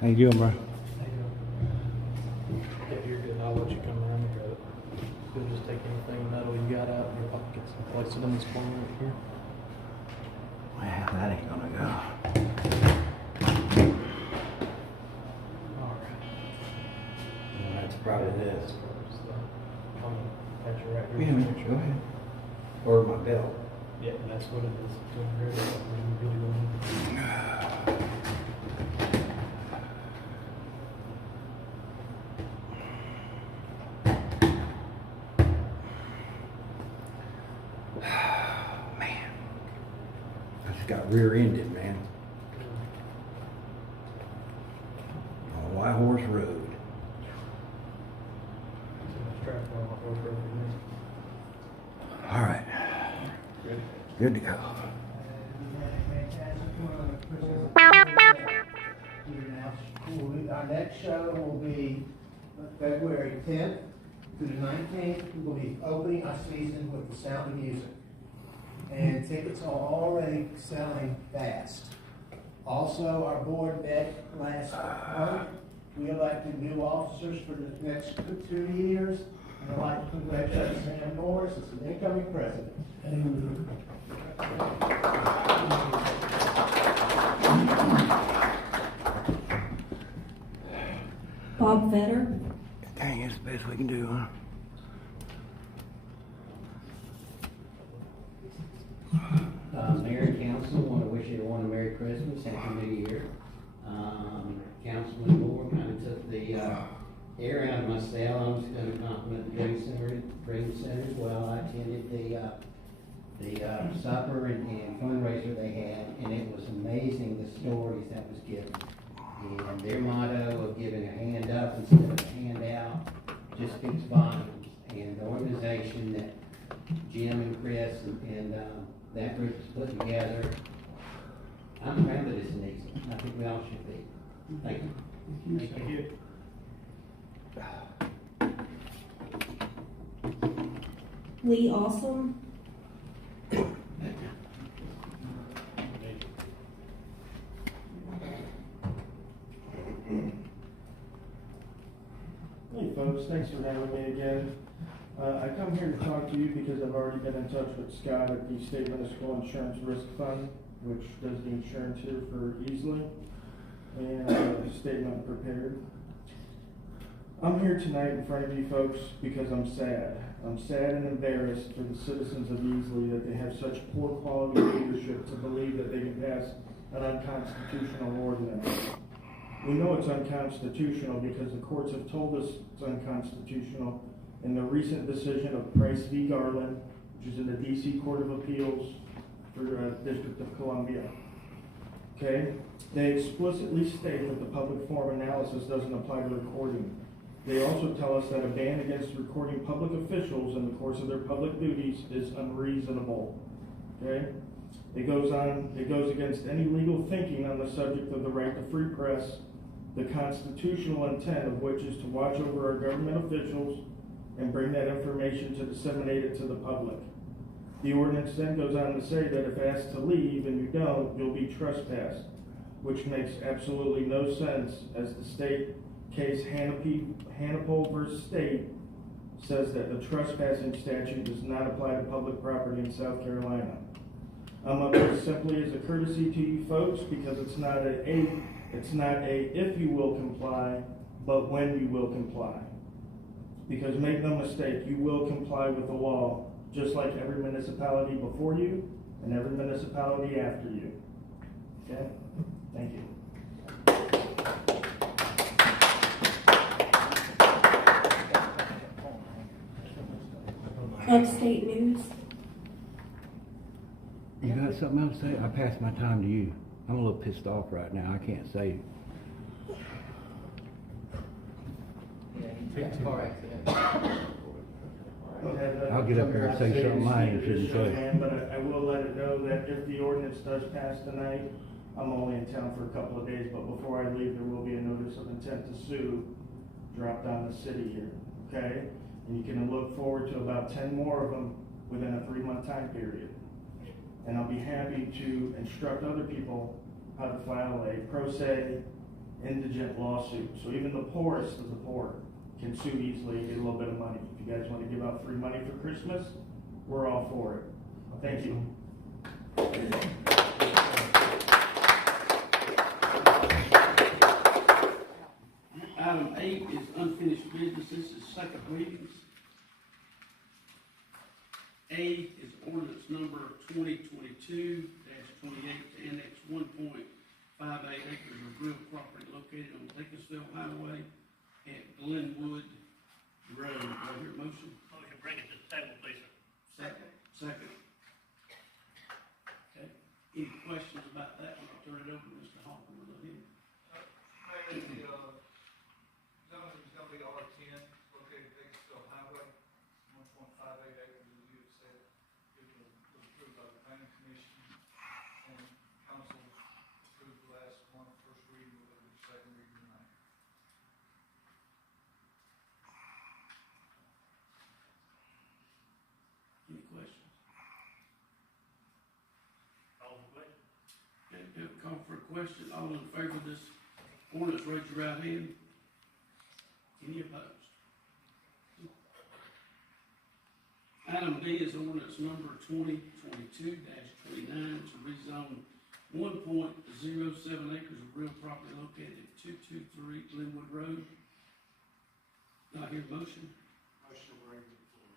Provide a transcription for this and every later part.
How you doing, bro? If you're good, I'll let you come in and grab it. You'll just take anything metal you got out of your pockets and place it in this corner right here. Well, that ain't gonna go. Alright. That's probably this. I'm gonna patch you right here. Yeah, man, go ahead. Or my belt. Yeah, that's what it is. Go ahead, that's what we really want. Man. I just got rear-ended, man. On a White Horse Road. Too much traffic on my horse road for me. All right. Good to go. Our next show will be February 10th to the 19th. We'll be opening our season with The Sound of Music. And tickets are already selling fast. Also, our board met last month. We elected new officers for the next 2 years. And I'd like to congratulate Sam Norris as the incoming president. Bob Vetter. Dang, it's the best we can do, huh? Mayor and council, want to wish everyone a Merry Christmas, Happy New Year. Councilman Moore kind of took the air out of my sail. I was going to compliment the Dream Center as well. I attended the supper and fundraiser they had, and it was amazing the stories that was given. And their motto of giving a hand up instead of a hand out just speaks volumes. And the organization that Jim and Chris and that group is put together, I'm proud that it's an Easley. I think we all should be. Thank you. Thank you. Lee Awesome. Hey folks, thanks for having me again. I come here to talk to you because I've already been in touch with Scott at the State Municipal Insurance Risk Fund, which does the insurance here for Easley, and the statement prepared. I'm here tonight in front of you folks because I'm sad. I'm sad and embarrassed for the citizens of Easley that they have such poor quality leadership to believe that they can pass an unconstitutional ordinance. We know it's unconstitutional because the courts have told us it's unconstitutional in the recent decision of Price v. Garland, which is in the D.C. Court of Appeals for District of Columbia. Okay? They explicitly state that the public forum analysis doesn't apply to recording. They also tell us that a ban against recording public officials in the course of their public duties is unreasonable. Okay? It goes against any legal thinking on the subject of the right to free press, the constitutional intent of which is to watch over our government officials and bring that information to disseminate it to the public. The ordinance then goes on to say that if asked to leave and you don't, you'll be trespassed, which makes absolutely no sense, as the state case Hannipol versus State says that the trespassing statute does not apply to public property in South Carolina. I'm up here simply as a courtesy to you folks because it's not a if you will comply, but when you will comply. Because make no mistake, you will comply with the law, just like every municipality before you and every municipality after you. Okay? Thank you. Upstate News. You got something else to say? I passed my time to you. I'm a little pissed off right now. I can't say. I'll get up here and say something I shouldn't say. But I will let it know that if the ordinance does pass tonight, I'm only in town for a couple of days, but before I leave, there will be a notice of intent to sue dropped on the city here, okay? And you can look forward to about 10 more of them within a 3-month time period. And I'll be happy to instruct other people how to file a pro se indigent lawsuit. So even the poorest of the poor can sue easily and get a little bit of money. If you guys want to give out free money for Christmas, we're all for it. Thank you. Item 8 is unfinished business. This is second readings. A is ordinance number 2022-28 to annex 1.58 acres of real property located on Bakersfield Highway at Glenwood Road. Do I hear a motion? Motion, bring it to the table, please. Second. Okay. Any questions about that one? I'll turn it over to Mr. Hawkins. Maybe the, zone is gonna be R10, located Bakersfield Highway, 1.58 acres, as you had said. It was approved by the planning commission, and council approved the last one, first reading, with the second reading tonight. Any questions? Call the question. Okay, call for a question. All in favor of this ordinance, raise your right hand. Any opposed? Item D is ordinance number 2022-29 to rezone 1.07 acres of real property located at 223 Glenwood Road. Do I hear a motion? Motion to bring it forward.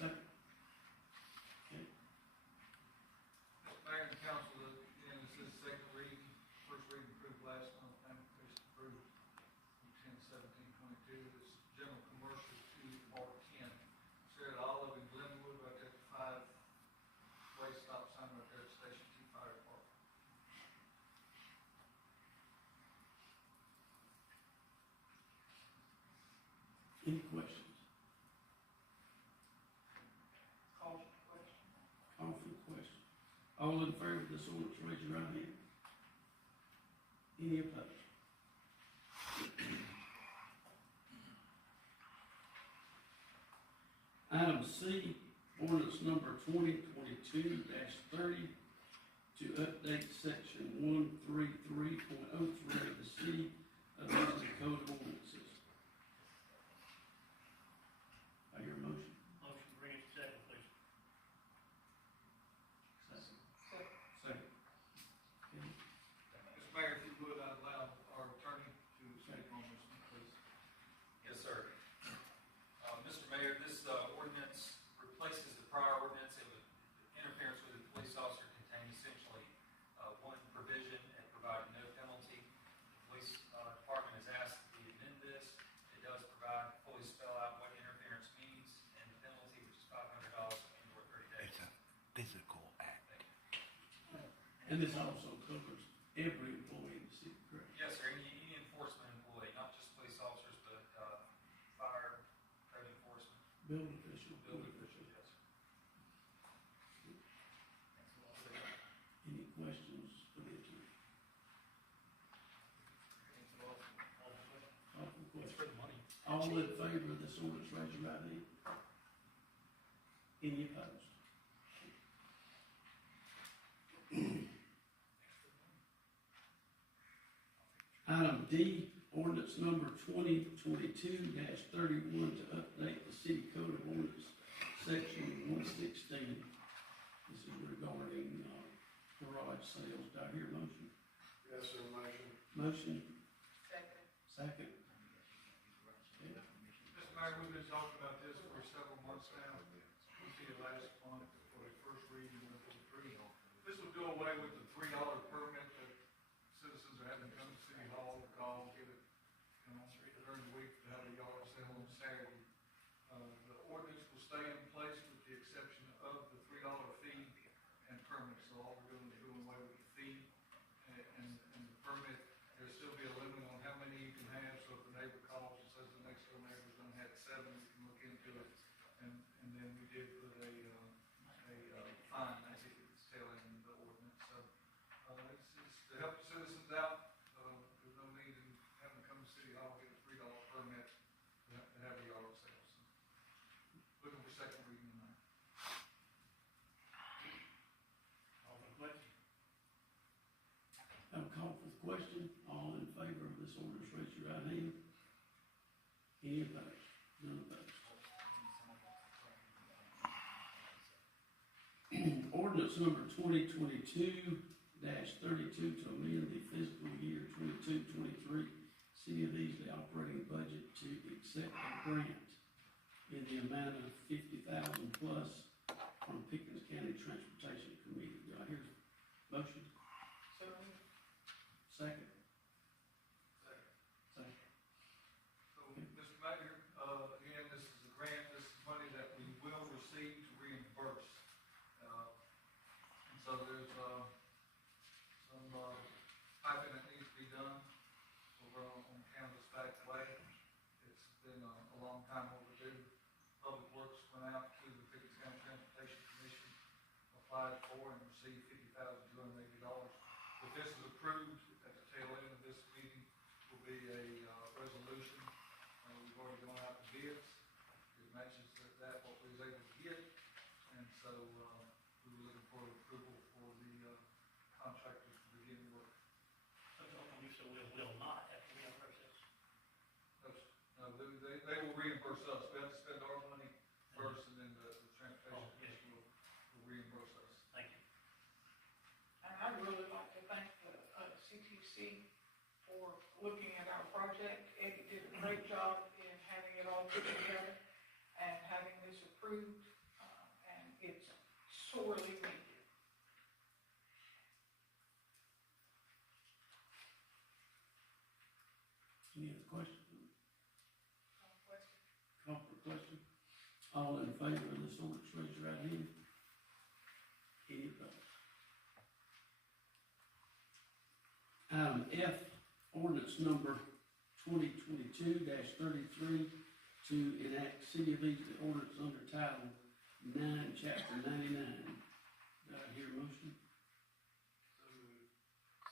Second. Okay. Mr. Mayor and council, again, this is second reading, first reading approved last month, planning commission approved 10/17/22. This is general commercial to R10. It's at Olive and Glenwood, right there at 5-way stop sign right there at Station 2 Fire Department. Any questions? Call for the question. Call for the question. All in favor of this ordinance, raise your right hand. Any opposed? Item C, ordinance number 2022-30 to update section 133.03 of the City of Easley Code of Ordinances. I hear a motion. Motion, bring it to the table, please. Second. Okay. Mr. Mayor, if you would, I'd allow our attorney to speak on this, please. Yes, sir. Mr. Mayor, this ordinance replaces the prior ordinance. It was interference with the police officer contained essentially one provision and provided no penalty. The police department has asked that we amend this. It does provide, fully spell out what interference means and the penalty, which is $500 and/or 30 days. It's a physical act. And this also covers every employee in the city, correct? Yes, sir. Any enforcement employee, not just police officers, but fire, code enforcement, Building official. building officials, yes. Any questions for the attorney? Call for It's question. for the money. All in favor of this ordinance, raise your right hand. Any opposed? Item D, ordinance number 2022-31 to update the City Code of Ordinance, section 116. This is regarding garage sales. Do I hear a motion? Yes, sir, motion. Motion? Second. Okay. Mr. Mayor, we've been talking about this for several months now. We see it last month for the first reading and for the free. This will do away with the $3 permit that citizens are having to come to City Hall to call, get it, during the week to have a yard sale on Saturday. The ordinance will stay in place with the exception of the $3 fee and permit. So all we're doing is doing away with the fee and the permit. There'll still be a question? All in favor of this ordinance, raise your right hand. Any opposed? None opposed. Ordinance number 2022-32 to amend the fiscal year 22-23 City of Easley operating budget to accept a grant in the amount of $50,000 plus from Pickens County Transportation Committee. Do I hear a motion? Second. Second. So, Mr. Mayor, again, this is a grant, this is money that we will receive to reimburse. And so there's, some, piping that needs to be done over on Campus Back Way. It's been a long time overdue. Public Works went out to the Pickens County Transportation Commission, applied for and received $50,280. If this is approved at the tail end of this meeting, will be a, resolution. We've already gone out to bids. It matches that what we was able to get. And so, we were looking for approval for the, contractors to begin work. You said will not have to reimburse us. No, they will reimburse us. We have to spend our money first, and then the Transportation Commission will reimburse us. Thank you. And I'd really like to thank the CTC for looking at our project. Eddie did a great job in having it all put together and having this approved, and it's sorely needed. Any other questions? Call for question. All in favor of this ordinance, raise your right hand. Any opposed? Item F, ordinance number 2022-33 to enact City of Easley ordinance under Title 9, Chapter 99. Do I hear a motion?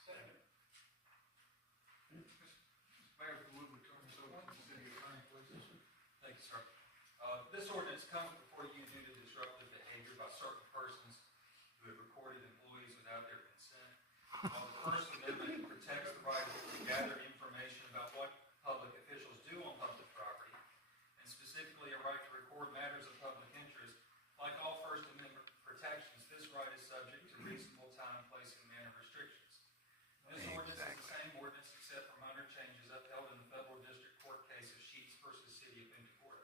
Second. Mayor, if you would return this over to the city attorney, please. Yes, sir. Thank you, sir. This ordinance comes before you due to disruptive behavior by certain persons who have recorded employees without their consent. While the First Amendment protects the right to gather information about what public officials do on public property, and specifically a right to record matters of public interest, like all First Amendment protections, this right is subject to reasonable time, place, and manner restrictions. This ordinance is the same ordinance except for minor changes upheld in the federal district court case of Sheets versus City of Punta Gorda.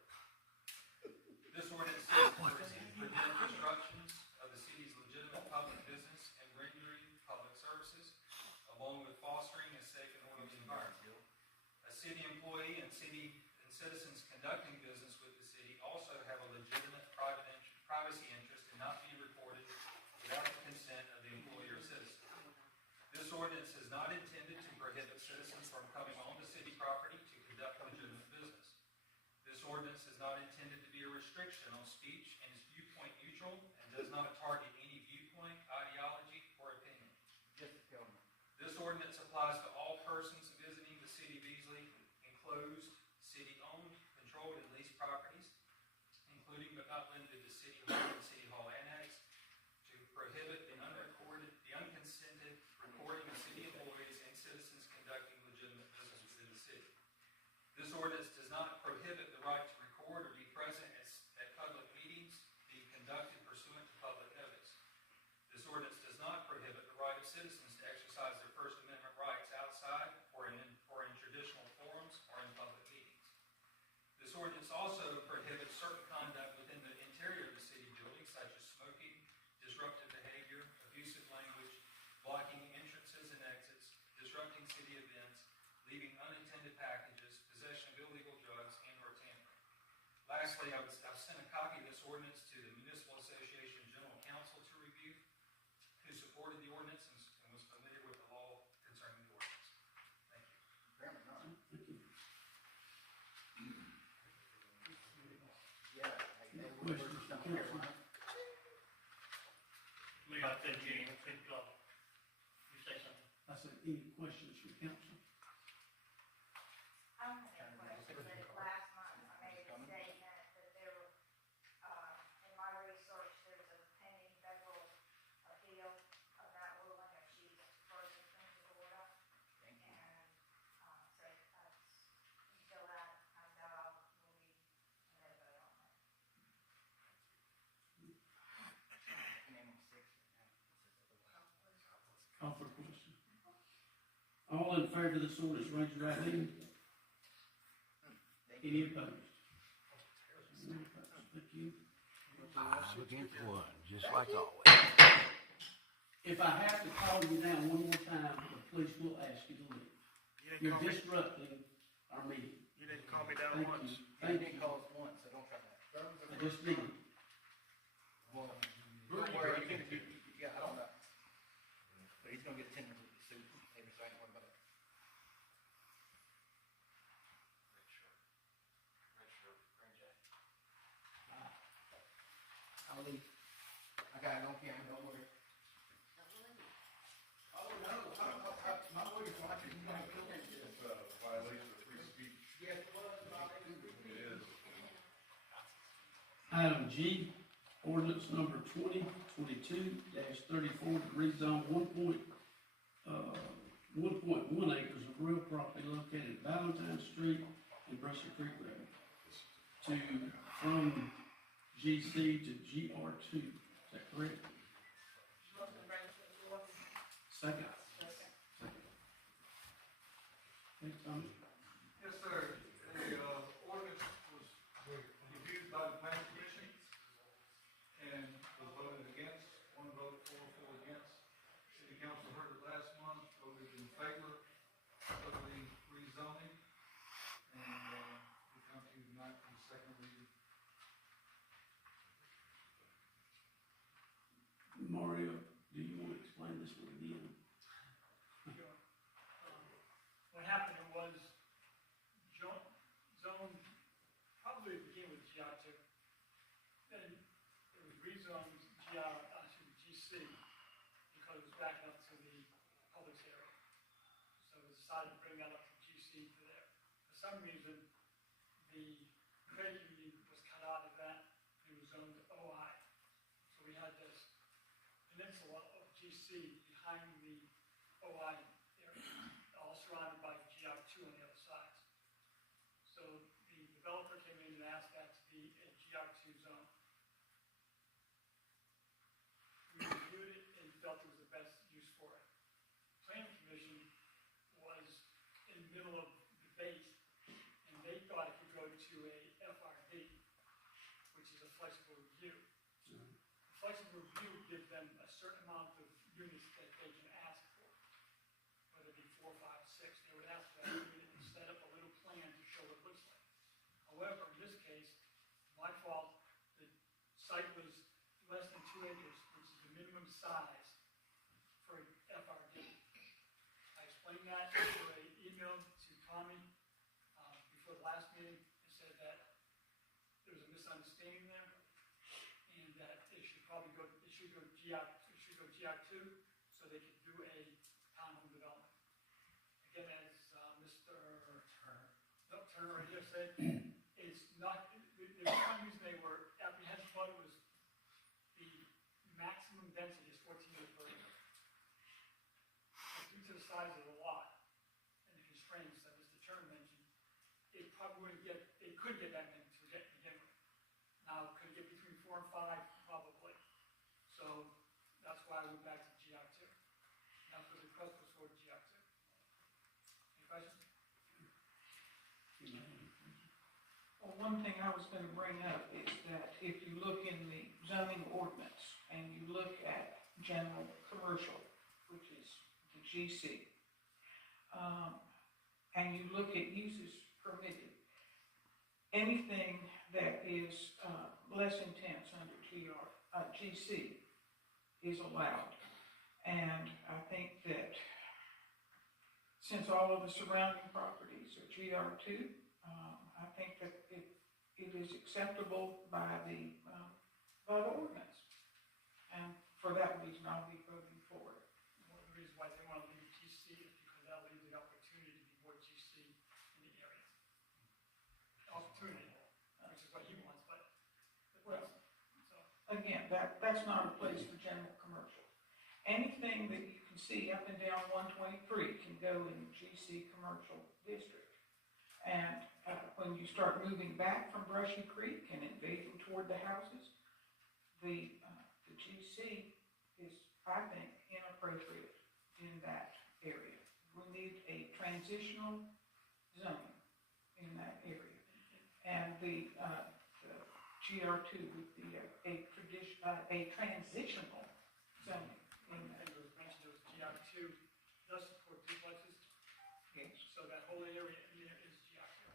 This ordinance seeks to prevent disruptions of the city's legitimate public business and rendering public services, along with fostering a safe and orderly environment. A city employee and citizens conducting business with the city also have a legitimate privacy interest in not being recorded without the consent of the employee or citizen. This ordinance is not intended to prohibit citizens from coming onto city property to conduct legitimate business. This ordinance is not intended to be a restriction on speech and is viewpoint neutral and does not target any viewpoint, ideology, or opinion. This ordinance applies to all persons visiting the City of Easley, enclosed, city-owned, controlled, and leased properties, including but not limited to City Hall and City Hall Annex, to prohibit the unconsented recording of city employees and citizens conducting legitimate business within the city. This ordinance does not prohibit the right to record or be present at public meetings being conducted pursuant to public notice. This ordinance does not prohibit the right of citizens to exercise their First Amendment rights outside or in traditional forums or in public meetings. This ordinance also prohibits certain conduct within the interior of the city building, such as smoking, disruptive behavior, abusive language, blocking entrances and exits, disrupting city events, leaving unattended packages, possession of illegal drugs, and/or tampering. Lastly, I've sent a copy of this ordinance to the Municipal Association General Counsel to review, who supported the ordinance and was familiar with the law concerning the ordinance. Thank you. Thank you. Yeah. Questions from council? Mayor, I think you say something. I said, any questions from council? I don't have a question, but last month I made a statement that there were, in my research, there's a pending federal appeal about ruling of Sheets versus Punta Gorda. Call for the question. All in favor of this ordinance, raise your right hand. Any opposed? None opposed. Thank you. 5 against 1, just like always. If I have to call you down one more time, the police will ask you to leave. You're disrupting our meeting. You didn't call me down Thank once. you. Thank you. call us once, so don't try that. I just did. Well, don't worry, yeah, I don't know. But he's gonna get 10 minutes with the suit, maybe, so I ain't worried about it. Red shirt, green jacket. I'll leave. I got it on camera, don't worry. Oh, no, my lawyer's watching, you might kill me. It's a violation of free speech. Yes, it was, It is. Item G, ordinance number 2022-34 to rezone 1.1 acres of real property located at Valentine Street and Brushy Creek Road from GC to GR2. Is that correct? Second. Thanks, Tommy. Yes, sir. The ordinance was reviewed by the planning commission and was voted against. One voted for, 4 against. City council heard it last month, voted in favor of the rezoning. And we come to you tonight for the second reading. Mario, do you want to explain this one again? What happened was, zone, probably began with GR2. Then it was rezoned GC because it was back up to the public area. So we decided to bring that up to GC for there. For some reason, the credit union was cut out of that, and it was zoned OI. So we had this peninsula of GC behind the OI area, all surrounded by GR2 on the other sides. So the developer came in and asked that to be a GR2 zone. We reviewed it and felt it was the best use for it. Planning commission was in the middle of debate, and they thought it could go to a FRD, which is a flexible review. Flexible review would give them a certain amount of units that they can ask for, whether it be 4, 5, 6. They would ask for that unit and set up a little plan to show what it looks like. However, in this case, my fault, the site was less than 2 acres, which is the minimum size for an FRD. I explained that through an email to Tommy before the last meeting, and said that there was a misunderstanding there, and that it should probably go, it should go GR2, so they could do a townhome development. Again, as Mr. Turner here said, it's not, the one reason they were apprehensive about it was the maximum density is 14 units per acre. But due to the size of the lot and the constraints that Mr. Turner mentioned, it probably wouldn't get, it could get that many to begin with. Now, could it get between 4 and 5? Probably. So that's why I went back to GR2. That's what the request was for GR2. Any questions? Well, one thing I was gonna bring up is that if you look in the zoning ordinance and you look at general commercial, which is the GC, and you look at uses permitted, anything that is less intense under GC is allowed. And I think that since all of the surrounding properties are GR2, I think that it is acceptable by the ordinance. And for that reason, I'll be voting for it. One of the reasons why they want to leave GC is because that leaves the opportunity to be more GC in the area. Opportunity, which is what he wants, but Well, again, that's not a place for general commercial. Anything that you can see up and down 123 can go in GC commercial district. And when you start moving back from Brushy Creek and invading toward the houses, the GC is, I think, inappropriate in that area. We'll need a transitional zone in that area. And the GR2 would be a transitional zone in And that. it was mentioned there was GR2, does support duplexes, Yes. so that whole area in there is GR2.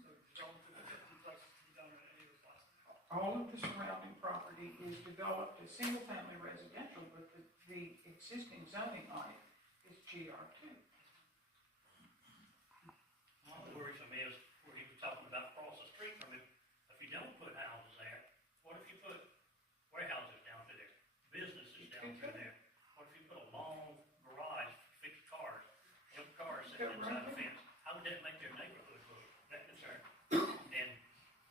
So development of duplexes can be done on any of those lots. All of the surrounding property is developed as single-family residential, but the existing zoning on it is GR2. One of the worrisome is where he was talking about across the street from it. If you don't put houses there, what if you put warehouses down through there, businesses down through there? What if you put a long garage for fixed cars, junk cars sitting inside the fence? How would that make their neighborhood look? That concern. And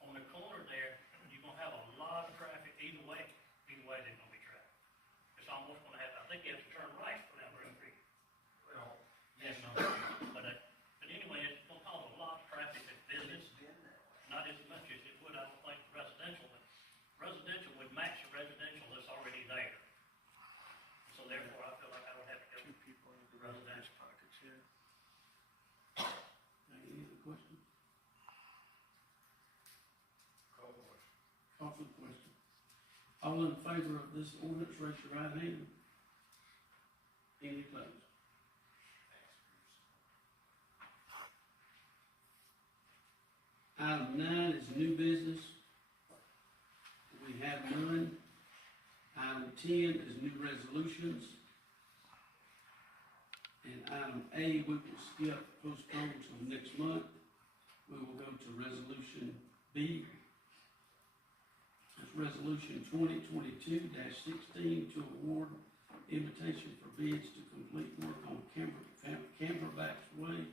on the corner there, you're gonna have a lot of traffic either way. Either way, there's gonna be traffic. It's almost gonna have, I think you have to turn right for down Green Creek. Well, Yes, no, but anyway, it's gonna cause a lot of traffic at business, not as much as it would, I don't think, residential. Residential would match the residential that's already there. So therefore, I feel like I would have to go residential. Any other questions? call the question. Call for the question. All in favor of this ordinance, raise your right hand. Any opposed? Item 9 is new business. We have none. Item 10 is new resolutions. And item A, we will skip, postpone until next month. We will go to resolution B. It's resolution 2022-16 to award invitation for bids to complete work on Camberback Way.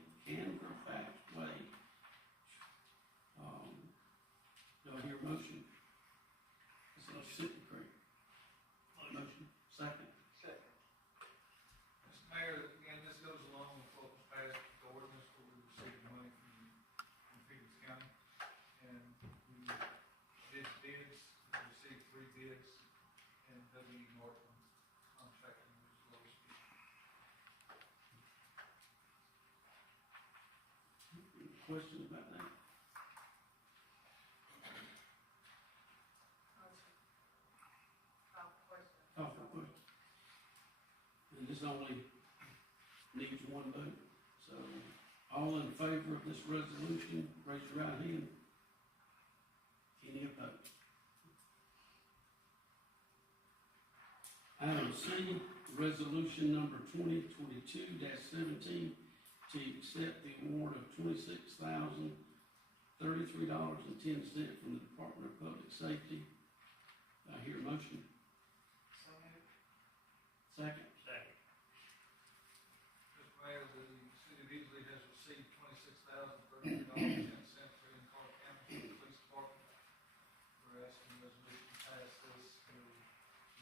Do I hear a motion? It's a Mississippi Creek. Motion, second. Second. Mr. Mayor, again, this goes along with what was passed with the ordinance where we received money from Peters County. And we did bids, we received 3 bids, and W. Northland contracting was the lowest bid. Any questions about that? Call for question. And this only needs one vote. So, all in favor of this resolution, raise your right hand. Any opposed? Item C, resolution number 2022-17 to accept the award of $26,033.10 from the Department of Public Safety. Do I hear a motion? So moved. Second. Second. Mr. Mayor, the city of Easley has received $26,033.10 for in-car cameras from the police department. We're asking the resolution to pass this to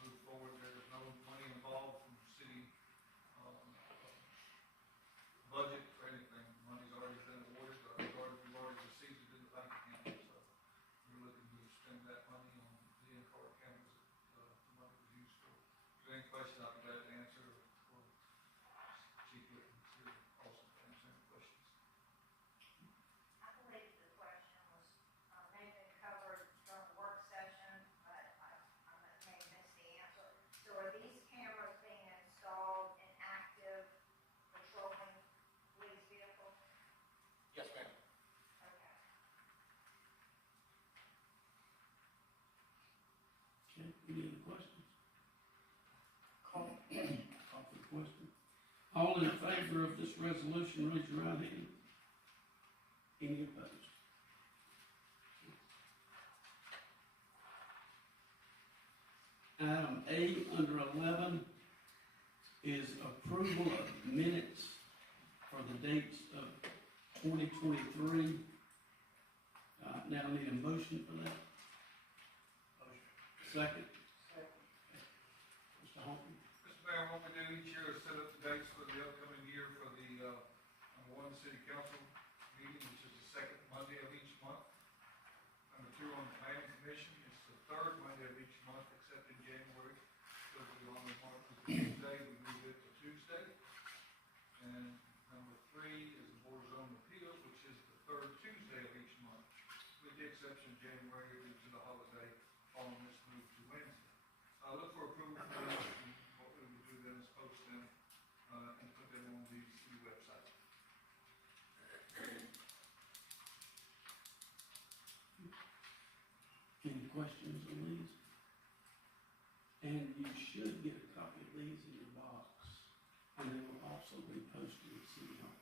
move forward. There is no money involved from city, budget or anything. The money's already been awarded, or we've already received it in the bank account. So we're looking to spend that money on the in-car cameras that, the money was used for. If there are any questions, I'll be glad to answer, or Chief Whitman's here also to answer any questions. I believe the question was, may have been covered during the work session, but I may have missed the answer. So are these cameras being installed in active patrolling police vehicles? Yes, ma'am. Okay. Okay, any other questions? Call. Call for the question. All in favor of this resolution, raise your right hand. Any opposed? Item A under 11 is approval of minutes for the dates of 2023. Now I need a motion for that. Motion. Second. Second. Mr. Hawkins. Mr. Mayor, what we do each year is set up the dates for the upcoming year for the, number 1, city council meeting, which is the second Monday of each month. Number 2, on the planning commission, it's the third Monday of each month, except in January, because we only Martin Luther King Day, we move it to Tuesday. questions on these? And you should get a copy of these in your box, and they will also be posted at City Hall.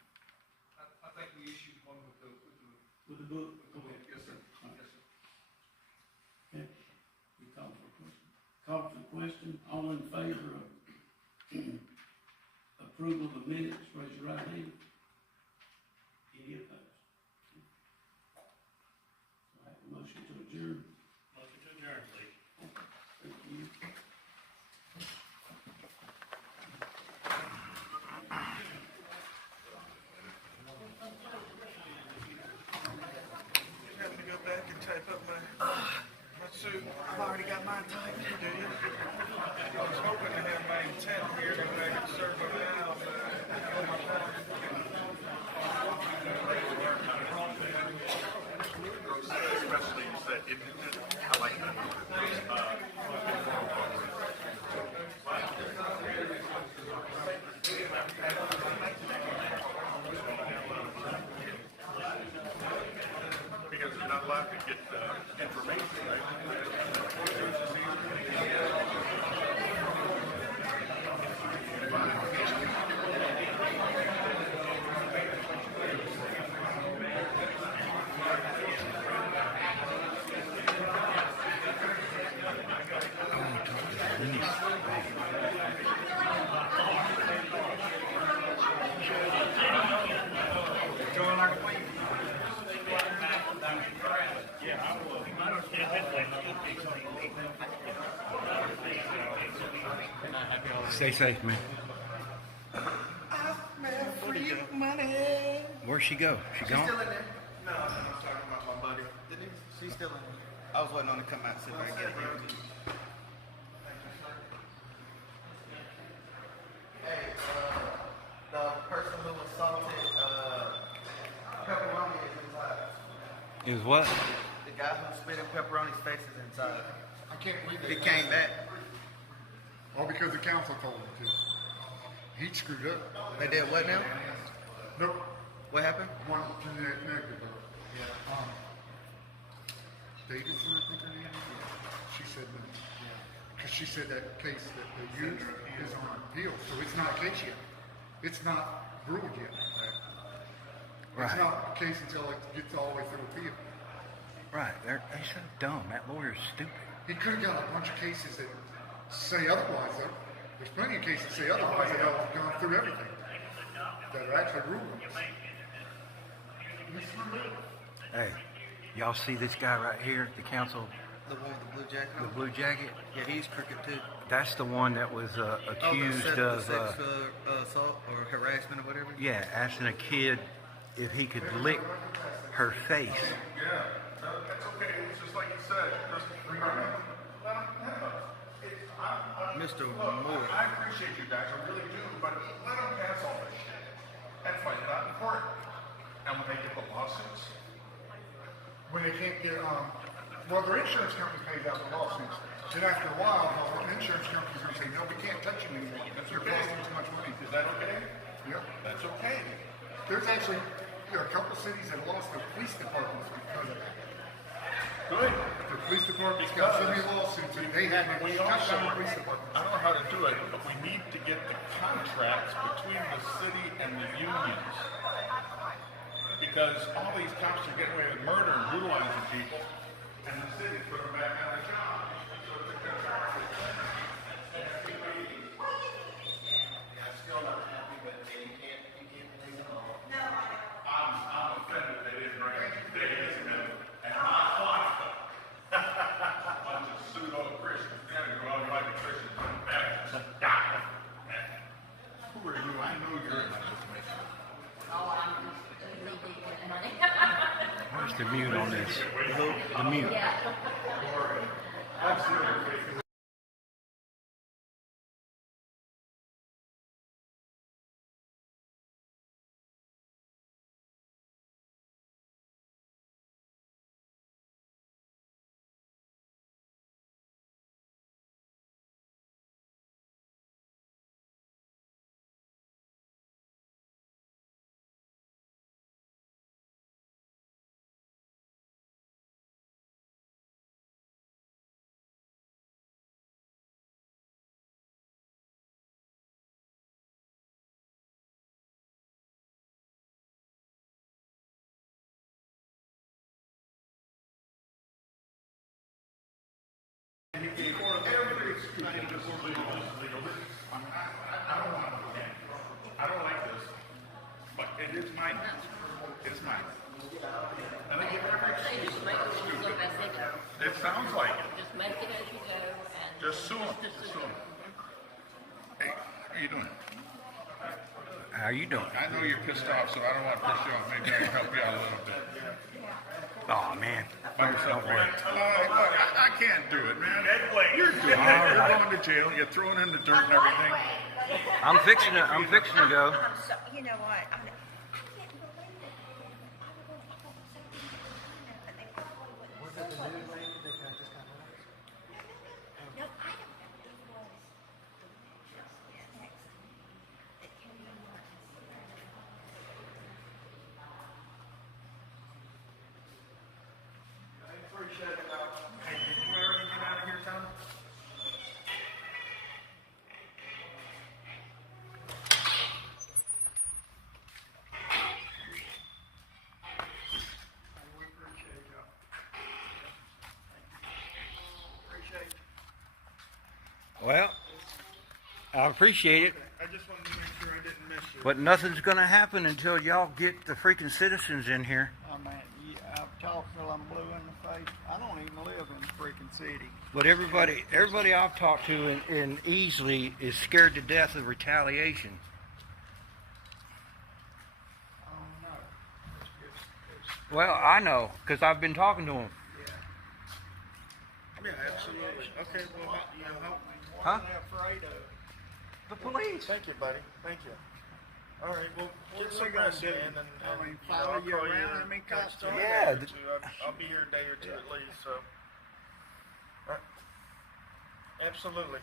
I think we issued one with the With the book? book. Yes, sir. All right. Yes, sir. Okay, we call for a question. Call for the question, all in favor of approval of the minutes, raise your right hand. Any opposed? So I have a motion to adjourn. Motion to adjourn, please. Thank you. Having to go back and type up my suit. I've already got mine typed, do you? I was hoping to have my intent here that I could serve them now, but Especially you said independent. I like that. Because you're not allowed to get information, right? Stay safe, man. Where'd she go? She gone? still in there? No, I'm talking about my buddy. She's still in there. I was waiting on her to come out and sit there and get it. Hey, the person who assaulted pepperoni is inside. Is what? The guy who spit in pepperoni's face is inside. I can't believe He came back. All because the council told him to. He screwed up. They did what now? Nope. What happened? One to the negative. Davidson, I think her name is. She said no. Because she said that case that the youth is on appeal, so it's not a case yet. It's not ruled yet. Right. It's not a case until it gets all the way through appeal. Right. They're so dumb. That lawyer's stupid. He could have got a bunch of cases that say otherwise, though. There's plenty of cases that say otherwise that have gone through everything. That are actually ruled. Hey, y'all see this guy right here, the council, The one with the blue jacket? the blue jacket? Yeah, he's crooked too. That's the one that was accused the of, sex assault or harassment or whatever? yeah, asking a kid if he could lick her face. Yeah, that's okay. It's just like you said. Just remember. Mr. Look, Moore. I appreciate you guys, I really do, but let them pass all this shit and fight it out in court. And when they get the lawsuits, when they can't get, well, their insurance company pays out the lawsuits. Then after a while, the insurance company's gonna say, no, we can't touch you anymore. You're costing too much money. Is that okay? Yep. That's okay. There's actually, a couple cities that lost their police departments because of that. Good. The police department's got so many lawsuits and they had to shut down the police department. I don't know how to do it, but we need to get the contracts between the city and the unions. Because all these cops are getting away with murder and brutalizing people, and the city put them back on the job. So it's a contract. I'm still not happy, but you can't believe it all. I'm offended they didn't bring days and not fun. Bunch of pseudo Christians, you gotta go out and fight the Christians and Baptists. Who are you? I know you're in my information. Where's the mute on this? The mute. Absolutely. It's mine. It's mine. And they give every excuse. It sounds like it. Just make it as you go and. Just sue them. Just sue them. Hey, how you doing? How you doing? I know you're pissed off, so I don't want to piss you off. Maybe I can help you out a little bit. Oh man. By yourself, Don't worry. look, I can't do it, man. You're doing it. You're going to jail. You're thrown in the dirt and everything. I'm fixing to go. You know what? Hey, did you already get out of here, Tom? We appreciate y'all. Appreciate it. Well, I appreciate it, I just wanted to make sure I didn't miss you. but nothing's gonna happen until y'all get the freaking citizens in here. I mean, I've talked till I'm blue in the face. I don't even live in the freaking city. But everybody I've talked to in Easley is scared to death of retaliation. I don't know. Well, I know, because I've been talking to them. Yeah, absolutely. Okay, well, you know, Huh? What are they afraid of? The police. Thank you, buddy. Thank you. All right, well, get some we gonna rest, do? man, and I mean, you know, follow I'll you call around or and be text you cops? in a Yeah, day or two. I'll be here a day or two at least, so. Absolutely.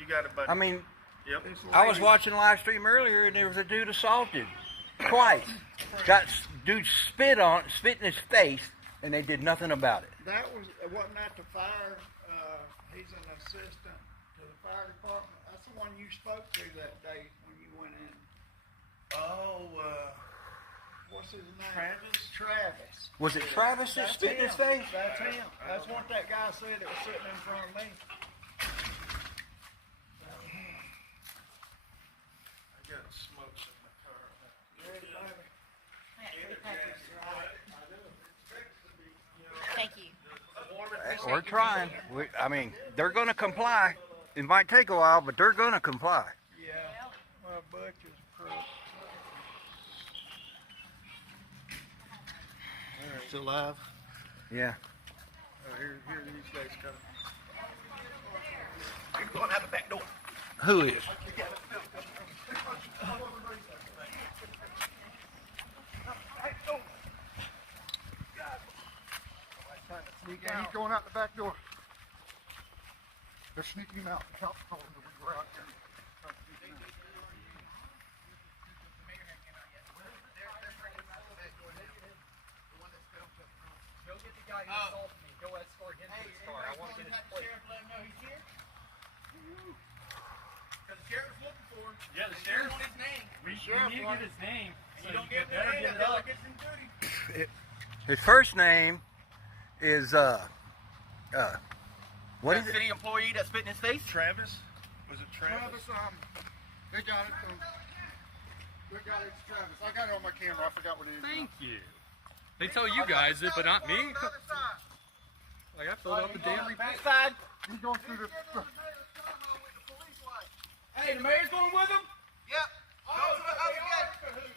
You got it, buddy. I mean, Yep. I was watching a live stream earlier, and there was a dude assaulted twice. Got dude spit in his face, and they did nothing about it. That wasn't that the fire, he's an assistant to the fire department. That's the one you spoke to that day when you went in. Oh, What's his name? Travis? Travis. Was it Travis that That's spit in his him. face? That's him. That's what that guy said that was sitting in front of me. I got smokes in my car. Thank you. We're trying. I mean, they're going to comply. It might take a while, but they're going to comply. Yeah. Well, Butch is crook. Still alive? Yeah. Here these guys come. You're going out the back door. Who is? Yeah, he's going out the back door. They're sneaking him out. The cops told him that we were out there. Go get the guy who assaulted me. Go escort him to his car. I want to get his plate. Let him know he's here. Because the sheriff's looking for him. Yeah, the sheriff. Want his name. We need to get his name. So You don't you get the better name get it until up. it gets in duty. His first name is what is it? City employee that spit in his face? Travis? Was it Travis? They got it from. They got it, Travis. I got it on my camera. I forgot what it is. Thank you. They tell you guys it, but not me. Like I filled out the damn report. Side. He's going through the. Hey, the mayor's going with him? Yep. Go to the other gate.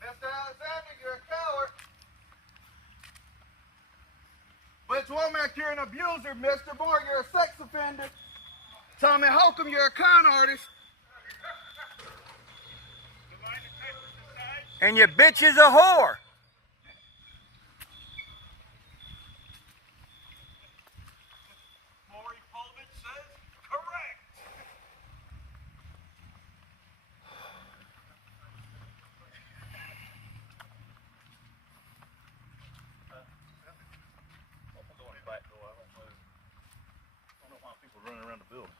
Mr. Alexander, you're a coward. Butch Womack, you're an abuser. Mr. Moore, you're a sex offender. Tommy Holcomb, you're a con artist. And your bitch is a whore. Maury Pulvitz says correct. I'm going back door. I don't know why people running around the building.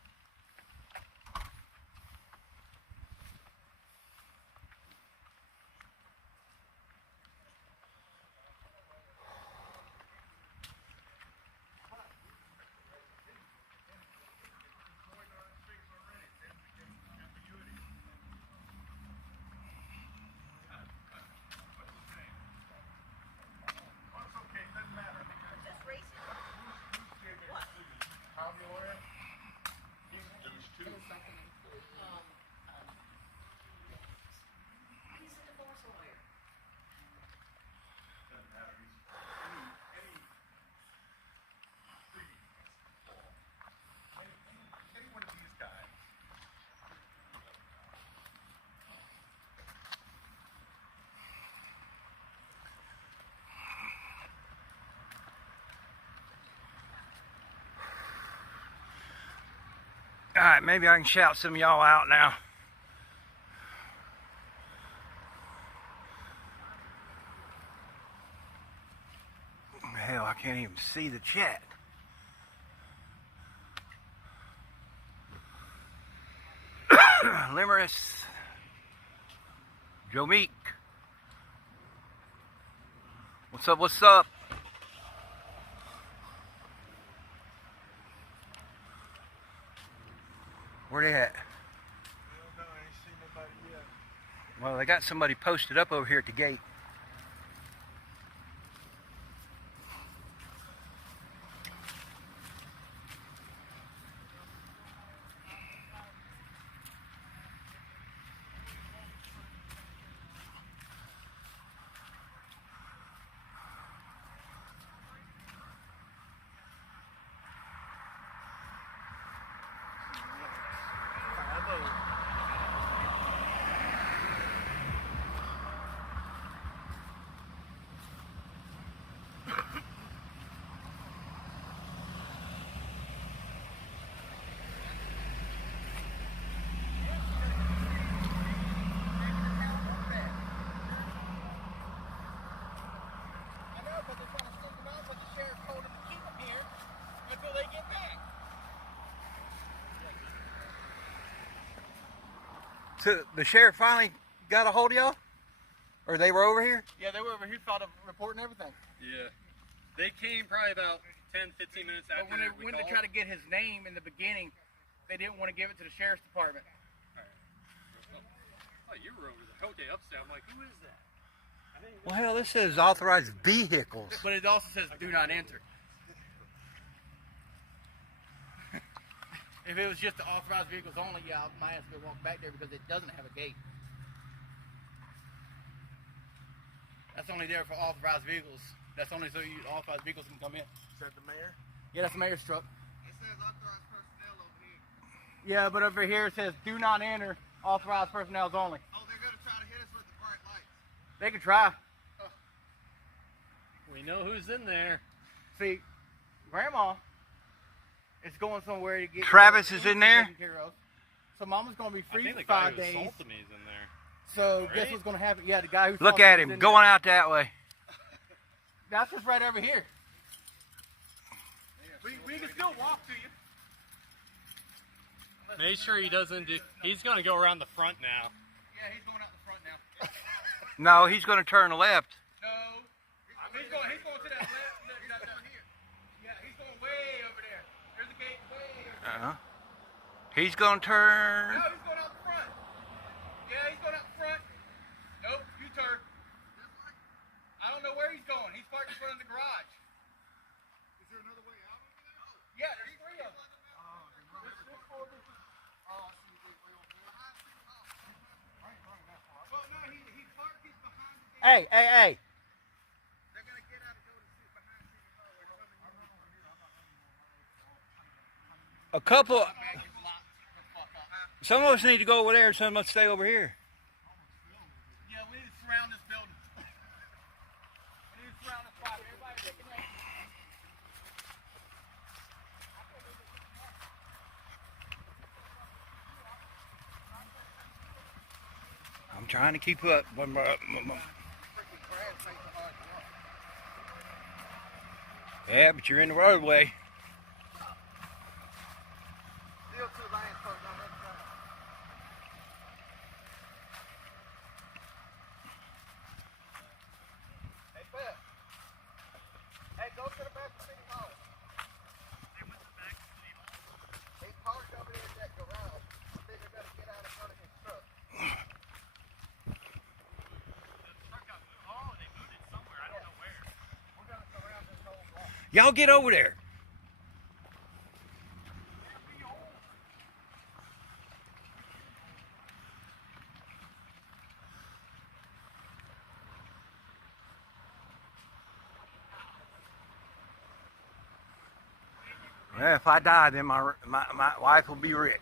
Alright, maybe I can shout some of y'all out now. Hell, I can't even see the chat. Limerus, Joe Meek. What's up, what's up? Where they at? Well, they got somebody posted up over here at the gate. So the sheriff finally got a hold of y'all? Or they were over here? Yeah, they were over here, filed a report and everything. Yeah. They came probably about 10, 15 minutes after. But when they went to try to get his name in the beginning, they didn't want to give it to the sheriff's department. Oh, you were over there. Okay, upstairs. I'm like, who is that? Well, hell, this says authorized vehicles. But it also says do not enter. If it was just the authorized vehicles only, yeah, I might have to go walk back there because it doesn't have a gate. That's only there for authorized vehicles. That's only so you authorized vehicles can come in. Is that the mayor? Yeah, that's the mayor's truck. It says authorized personnel over here. Yeah, but over here it says do not enter, authorized personnel only. Oh, they're going to try to hit us with the bright lights. They could try. We know who's in there. See, Grandma is going somewhere to get Travis is in there? taken care of. So Mama's going to be free I think for the guy 5 who days. assaulted me is in there. So Right? guess what's going to happen? Yeah, the guy who Look assaulted at me is him in going there. out that way. That's just right over here. We can still walk to you. Make sure he doesn't do. He's gonna go around the front now. Yeah, he's going out the front now. No, he's going to turn left. No, he's going to that left down here. Yeah, he's going way over there. There's a gate way over there. He's going to turn. No, he's going out the front. Yeah, he's going out the front. Nope, U-turn. I don't know where he's going. He's parked in front of the garage. Is there another way out over there? Yeah, there's 3 of them. Well, no, he parked his behind the gate. Hey, hey, hey. They're going to get out and go to sit behind City Hall. A couple. Some of us need to go over there and some of us stay over here. Yeah, we need to surround this building. We need to surround this spot. Everybody taking that. I'm trying to keep up. Yeah, but you're in the roadway. Still 2 lanes posted on that side. Hey, Pat. Hey, go to the back of City Hall. They went to the back of City Hall? They parked over there at that garage. I think they're going to get out in front of his truck. Y'all get over there. Well, if I die, then my wife will be rich.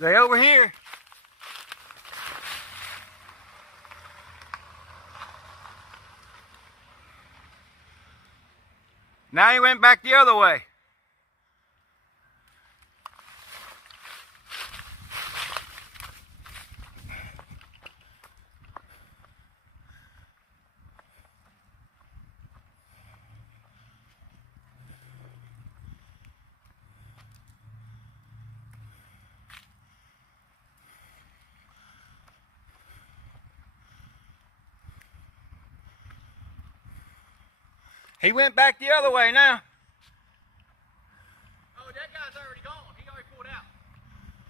They over here. Now he went back the other way. He went back the other way now. Oh, that guy's already gone. He already pulled out.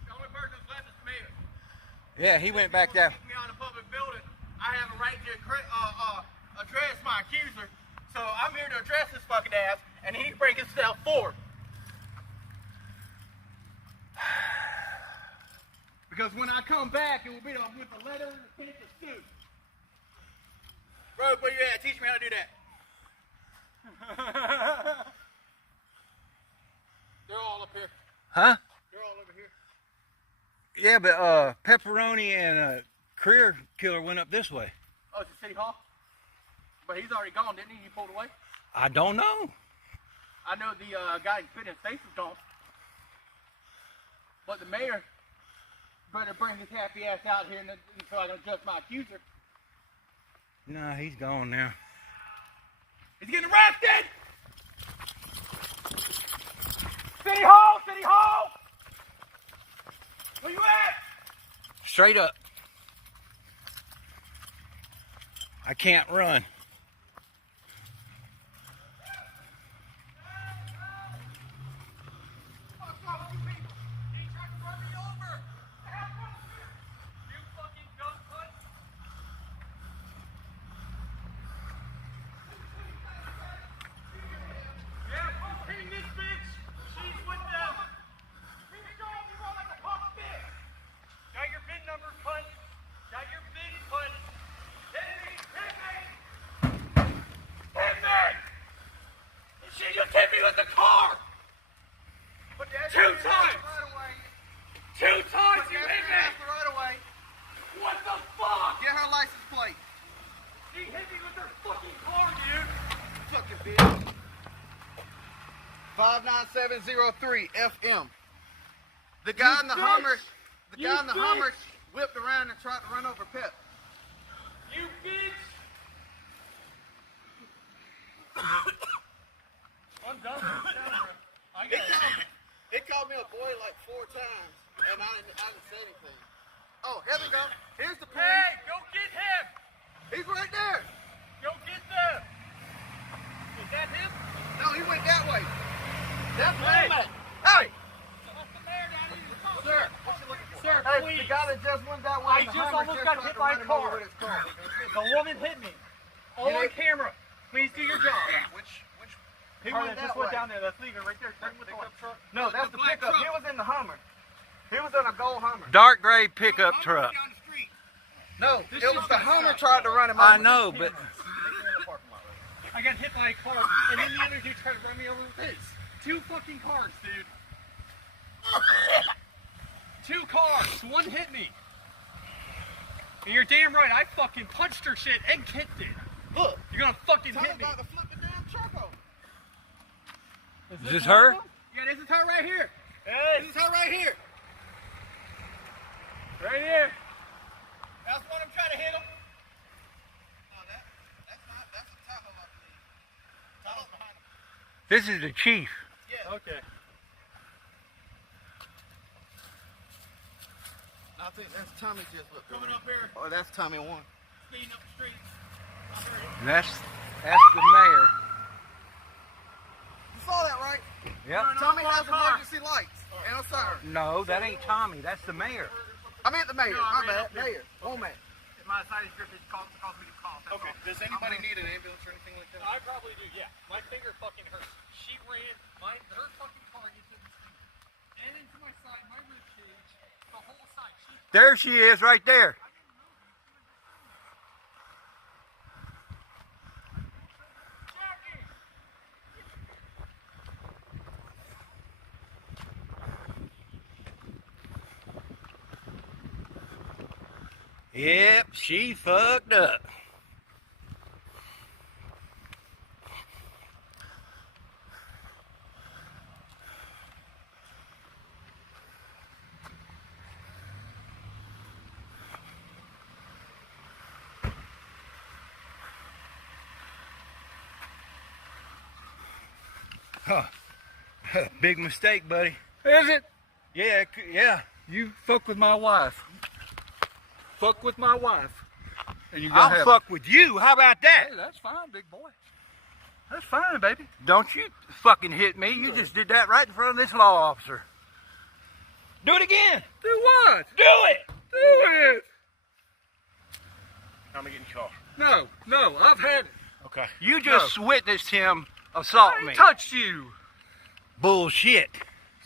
The only person that's left is the mayor. Yeah, he went back there. Kick me out of a public building. I have a right to address my accuser. So I'm here to address this fucking ass, and he needs to bring himself forward. Because when I come back, it will be with a letter and a picture suit. Bro, where you at? Teach me how to do that. They're all up here. Huh? They're all over here. Yeah, but Pepperoni and Career Killer went up this way. Oh, it's the City Hall? But he's already gone, didn't he? He pulled away? I don't know. I know the guy who spit in his face is gone. But the mayor better bring his happy ass out here so I can adjust my accuser. No, he's gone now. He's getting arrested! City Hall! City Hall! Where you at? Straight up. I can't run. What's wrong with you people? He tried to run me over! What the hell's wrong with you? You fucking gun cunt! Yeah, fuck hitting this bitch! She's with them! Keep going, you run like a punk bitch! Got your VIN number, cunt! Got your VIN, cunt! Hit me! Hit me! Hit me! She just hit me with the car! Two times! Two times you hit me! Right away. What the fuck? Get her license plate. She hit me with her fucking car, dude! Fucking bitch. 59703 FM. The guy in the Hummer, whipped around and tried to run over Pep. You bitch! I'm done with this camera. It called me a boy like 4 times, and I didn't say anything. Oh, here we go. Here's the police. Hey, go get him! He's right there. Go get them! Is that him? No, he went that way. That's Hey! him. Hey! That's the mayor down here. Sir, what you looking for? Sir, Hey, please. the guy that just went that way. I in the just Hummer almost got tried hit to by run a him over car. with his car. The woman hit me. All on camera. Please do your job. He Car went that that just went way. down there. That's leaving right there. Turn with the truck. No, that's the pickup. He was in the Hummer. He was in a gold Hummer. Dark gray pickup truck. No, it was the Hummer tried to run him over. I know, but I got hit by a car, and then the other dude tried to run me over with his. 2 fucking cars, dude. 2 cars. One hit me. And you're damn right. I fucking punched her shit and kicked it. Look, you're gonna fucking tell hit me me. about to flip the damn truck over. is this her? Yeah, this is her right here. This is her right here. Right here. That's what I'm trying to hit him. No, that's a Tahoe, I believe. Tahoe's behind him. This is the chief. Yeah. Okay. I think that's Tommy just looked Coming over. up here, Oh, that's Tommy 1. speeding up the street. And that's the mayor. You saw that, right? Yep. Tommy has emergency lights and a siren. No, that ain't Tommy. That's the mayor. I meant the mayor. No, I My ran bad. up here. Mayor. Oh, man. My side grip is caused me to cough. Okay, does anybody need an ambulance or anything like that? I probably do, yeah. My finger fucking hurts. She ran, her fucking car gets in the street. And into my side, my rib cage, the whole side. There she is, right there. Yep, she fucked up. Huh. Big mistake, buddy. Is it? Yeah, yeah. You fuck with my wife. Fuck with my wife. And you I'll fuck with you. How about that? Hey, that's fine, big boy. That's fine, baby. Don't you fucking hit me. You just did that right in front of this law officer. Do it again. Do what? Do it. Do it. I'm gonna get in your car. No, I've had it. Okay. You just witnessed him assault I me. ain't touched you. Bullshit.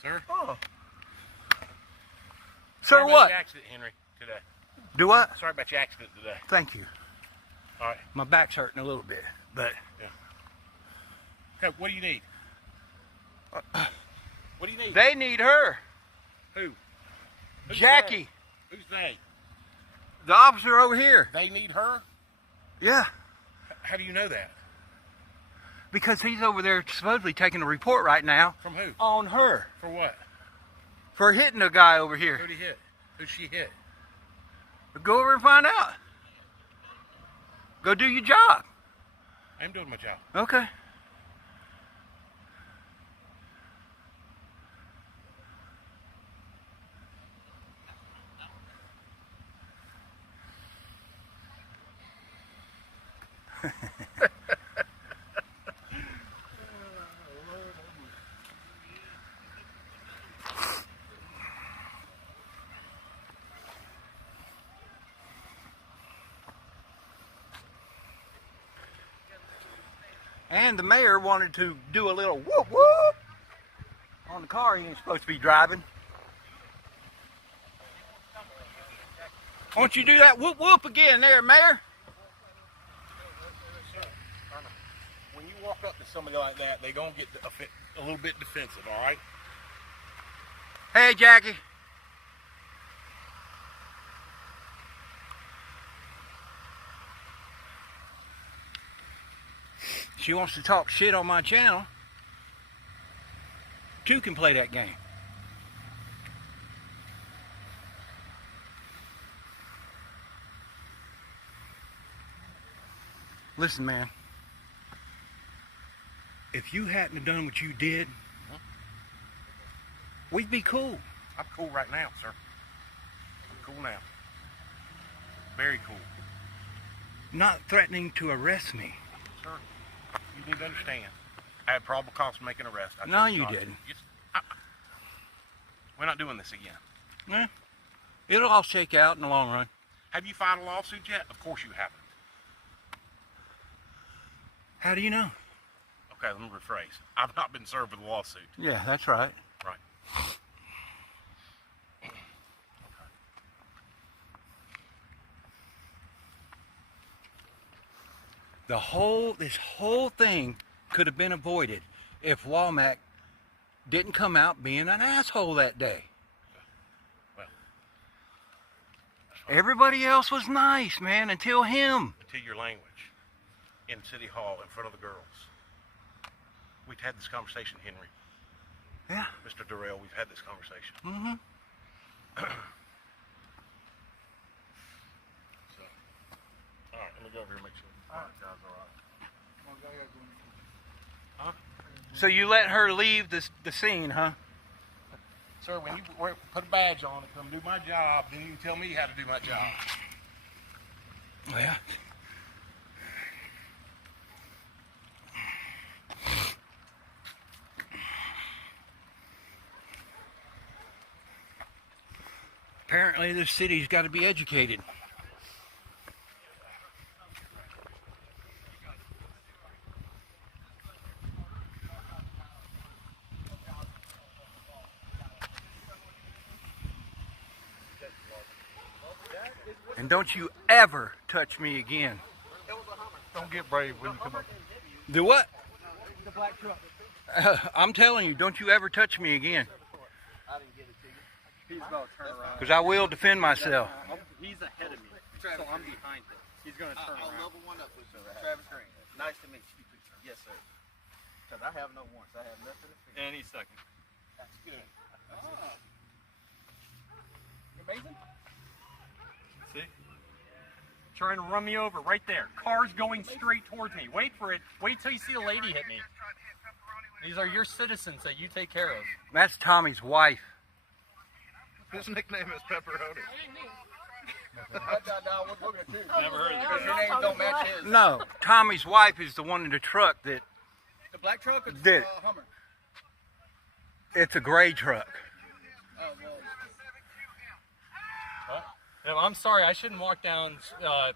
Sir? Oh. Sir, Sorry what? about your accident, Henry, today. Do what? Sorry about your accident today. Thank you. All right. My back's hurting a little bit, but... Okay, what do you need? What do you need? They need her. Who? Who's Jackie. They? Who's they? The officer over here. They need her? Yeah. How do you know that? Because he's over there supposedly taking a report right now. From who? On her. For what? For hitting a guy over here. Who'd he hit? Who'd she hit? Go over and find out. Go do your job. I'm doing my job. Okay. And the mayor wanted to do a little whoop whoop on the car he ain't supposed to be driving. Why don't you do that whoop whoop again there, Mayor? When you walk up to somebody like that, they're going to get a little bit defensive, all right? Hey, Jackie. She wants to talk shit on my channel. Two can play that game. Listen, man. If you hadn't have done what you did, we'd be cool. I'm cool right now, sir. I'm cool now. Very cool. Not threatening to arrest me. Sir, you need to understand. I had probable cause to make an arrest. No, you didn't. We're not doing this again. Yeah. It'll all shake out in the long run. Have you filed a lawsuit yet? Of course you haven't. How do you know? Okay, let me rephrase. I've not been served with a lawsuit. Yeah, that's right. Right. This whole thing could have been avoided if Walmack didn't come out being an asshole that day. Well, everybody else was nice, man, until him. until your language in City Hall in front of the girls. We've had this conversation, Henry. Yeah. Mr. Durrell, we've had this conversation. Mm-hmm. So, all right, let me go over here and make sure the guy's all right. Huh? So you let her leave the scene, huh? Sir, when you put a badge on and come do my job, then you can tell me how to do my job. Yeah. Apparently this city's got to be educated. And don't you ever touch me again. Don't get brave when you come up. Do what? The black truck. I'm telling you, don't you ever touch me again. I didn't get it to you. He's about to turn around. Because I will defend myself. He's ahead of me. Travis so I'm Green. behind him. He's gonna turn I'll around. level one up with you. Travis Green. Nice to meet you. Yes, sir. Because I have no warrants. I have nothing to fear. Any second. That's good. Amazing. See? Trying to run me over right there. Car's going straight towards me. Wait for it. Wait till you see a lady hit me. These are your citizens that you take care of. That's Tommy's wife. His nickname is Pepperoni. Never heard of Because your name don't match his. No, Tommy's wife is the one in the truck that The black truck or did the it. Hummer? It's a gray truck. Oh, well. No, I'm sorry, I shouldn't walk down